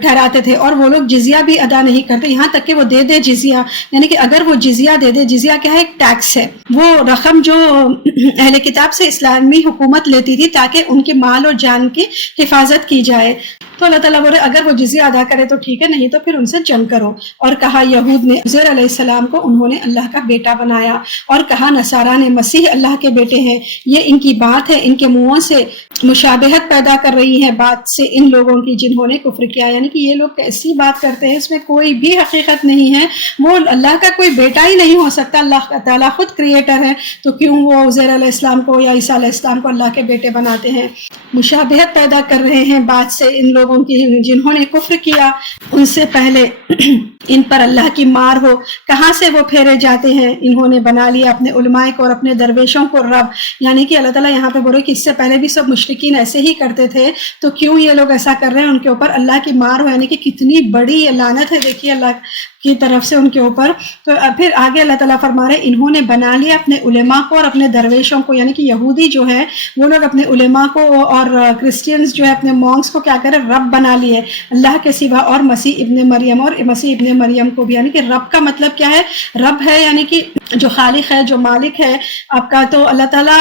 ٹھہراتے تھے، اور وہ لوگ جزیہ بھی ادا نہیں کرتے، یہاں تک کہ وہ دے جزیہ، یعنی کہ اگر وہ جزیہ دے، جزیہ کیا ہے، ایک ٹیکس ہے، وہ رقم جو اہل کتاب سے اسلامی حکومت لیتی تھی تاکہ ان کے مال اور جان کی حفاظت کی جائے، تو اللہ تعالیٰ بولے اگر وہ جزیہ ادا کرے تو ٹھیک ہے، نہیں تو پھر ان سے جنگ کرو۔ اور کہا یہود نے عزیر علیہ السلام کو انہوں نے اللہ کا بیٹا بنایا، اور کہا نصارہ نے مسیح اللہ کے بیٹے ہیں، یہ ان کی بات ہے، ان کے منہوں سے مشابہت پیدا کر رہی ہے بات سے ان لوگوں کی جنہوں نے کفر کیا، یعنی کہ یہ لوگ کیسی بات کرتے ہیں، اس میں کوئی بھی حقیقت نہیں ہے، وہ اللہ کا کوئی بیٹا ہی نہیں ہو سکتا، اللہ تعالیٰ خود کریٹر ہے، تو کیوں وہ عزیر علیہ السلام کو یا عیسیٰ علیہ السلام کو اللہ کے بیٹے بناتے ہیں، مشابہت پیدا کر رہے ہیں بات سے ان لوگوں لوگوں کی جنہوں نے کفر کیا ان سے پہلے ان پر اللہ کی مار ہو، کہاں سے وہ پھیرے جاتے ہیں، انہوں نے بنا لیا اپنے علماء کو اور اپنے درویشوں کو رب. یعنی کہ اللہ تعالیٰ یہاں پہ بول رہے کہ اس سے پہلے بھی سب مشرکین ایسے ہی کرتے تھے، تو کیوں یہ لوگ ایسا کر رہے ہیں، ان کے اوپر اللہ کی مار ہو. یعنی کہ کتنی بڑی لعنت ہے دیکھیے اللہ کی طرف سے ان کے اوپر. تو پھر آگے اللہ تعالیٰ فرما رہے انہوں نے بنا لیا اپنے علماء کو اور اپنے درویشوں کو. یعنی کہ یہودی جو ہے وہ لوگ اپنے علماء کو اور کرسچینز جو ہے اپنے مونکس کو کیا کرے، رب بنا لیے اللہ کے سوا، اور مسیح ابن مریم اور مسیح ابن مریم کو بھی. یعنی کہ رب کا مطلب کیا ہے، رب ہے یعنی کہ جو خالق ہے، جو مالک ہے آپ کا. تو اللہ تعالیٰ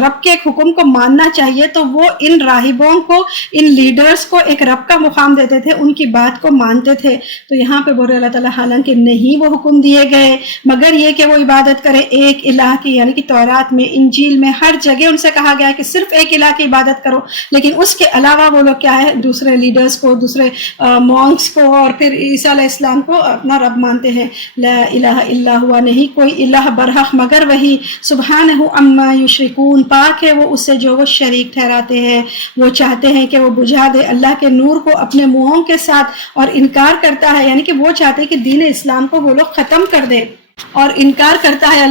رب کے ایک حکم کو ماننا چاہیے، تو وہ ان راہبوں کو، ان لیڈرز کو ایک رب کا مقام دیتے تھے، ان کی بات کو مانتے تھے. تو یہاں پہ بول رہے اللہ تعالیٰ حالانکہ نہیں وہ حکم دیے گئے مگر یہ کہ وہ عبادت کرے ایک الہ کی. یعنی کہ تورات میں، انجیل میں، ہر جگہ ان سے کہا گیا ہے کہ صرف ایک الہ کی عبادت کرو، لیکن اس کے علاوہ وہ لوگ کیا ہے، دوسرے لیڈرز کو، دوسرے مونکس کو اور پھر عیسیٰ علیہ السلام کو اپنا رب مانتے ہیں. لا الہ الا ہوا، نہیں کوئی الہ برحق مگر وہی، سبحانہ عما یشرکون، پاک ہے وہ اس سے جو وہ شریک ٹھہراتے ہیں. وہ چاہتے ہیں کہ وہ بجھا دے اللہ کے نور کو اپنے منہوں کے ساتھ اور انکار کرتا ہے. یعنی کہ وہ چاہتے ہیں کہ دین اسلام کو وہ لوگ ختم کر دے اور انکار کرتا ہے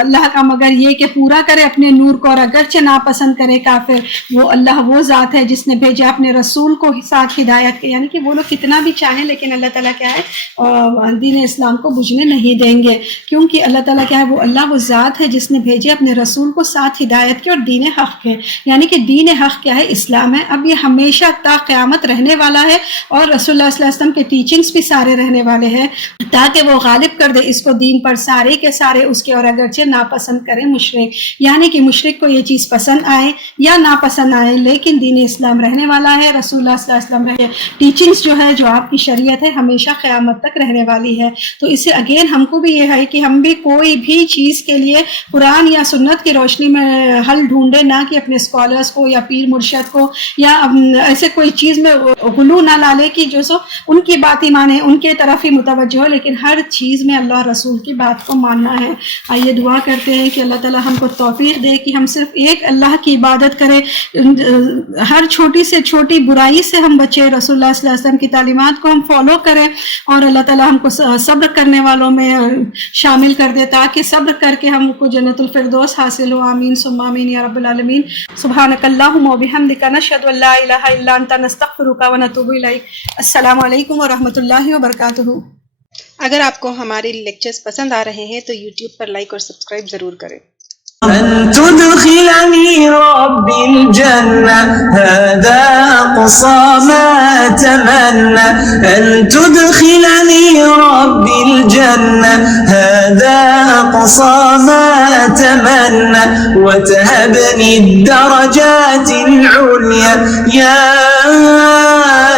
اللہ کا مگر یہ کہ پورا کرے اپنے نور کو، اور اگرچہ ناپسند کرے کافر. وہ اللہ وہ ذات ہے جس نے بھیجا اپنے رسول کو ساتھ ہدایت کے. یعنی کہ وہ لوگ کتنا بھی چاہیں لیکن اللہ تعالیٰ کیا ہے، دین اسلام کو بجھنے نہیں دیں گے، کیونکہ اللہ تعالیٰ کیا ہے، وہ اللہ وہ ذات ہے جس نے بھیجے اپنے رسول کو ساتھ ہدایت کے اور دین حق ہے. یعنی کہ دین حق کیا ہے، اسلام ہے. اب یہ ہمیشہ تا قیامت رہنے والا ہے، اور رسول اللہ صلی اللہ علیہ وسلم کے ٹیچنگز بھی سارے رہنے والے ہیں تاکہ وہ غالب کر دے اس کو دین پر سارے کے سارے اس کے، اور اگرچہ ناپسند کرے مشرک. یعنی کہ مشرک کو یہ چیز پسند آئے یا ناپسند آئے لیکن دین اسلام رہنے والا ہے. رسول اللہ صلی اللہ علیہ وسلم رہے، ٹیچنگز جو ہے، جو آپ کی شریعت ہے، ہمیشہ قیامت تک رہنے والی ہے. تو اس سے اگین ہم کو بھی یہ ہے کہ ہم بھی کوئی بھی چیز کے لیے قرآن یا سنت کی روشنی میں حل ڈھونڈے، نہ کہ اپنے اسکالرس کو یا پیر مرشد کو یا ایسے کوئی چیز میں غلو نہ ڈالے کہ جو سو ان کی بات ہی مانے، ان کے طرف ہی متوجہ ہو، لیکن ہر چیز میں اللہ رسول کی بات کو ماننا ہے. آئیے دعا کرتے ہیں کہ اللہ تعالیٰ ہم کو توفیق دے کہ ہم صرف ایک اللہ کی عبادت کریں، ہر چھوٹی سے چھوٹی برائی سے ہم بچے، رسول اللہ صلی اللہ علیہ وسلم کی تعلیمات کو ہم فالو کریں، اور اللہ تعالیٰ ہم کو صبر کرنے والوں میں شامل کر دے تاکہ صبر کر کے ہم کو جنت الفردوس حاصل ہو. آمین ثم آمین یا رب العالمین. سبحانک اللہم و بحمدک، نشہد ان لا الہ الا انت، نستغفرک و نتوب الیک. السلام علیکم ورحمۃ اللہ وبرکاتہ. اگر آپ کو ہمارے لیکچرز پسند آ رہے ہیں تو یوٹیوب پر لائک اور سبسکرائب ضرور کریں. أن تدخلني ربي الجنة هذا أقصى ما أتمنى. أن تدخلني ربي الجنة هذا أقصى ما أتمنى. وتهبني الدرجات العليا يا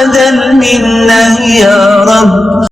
ذا المنة يا رب.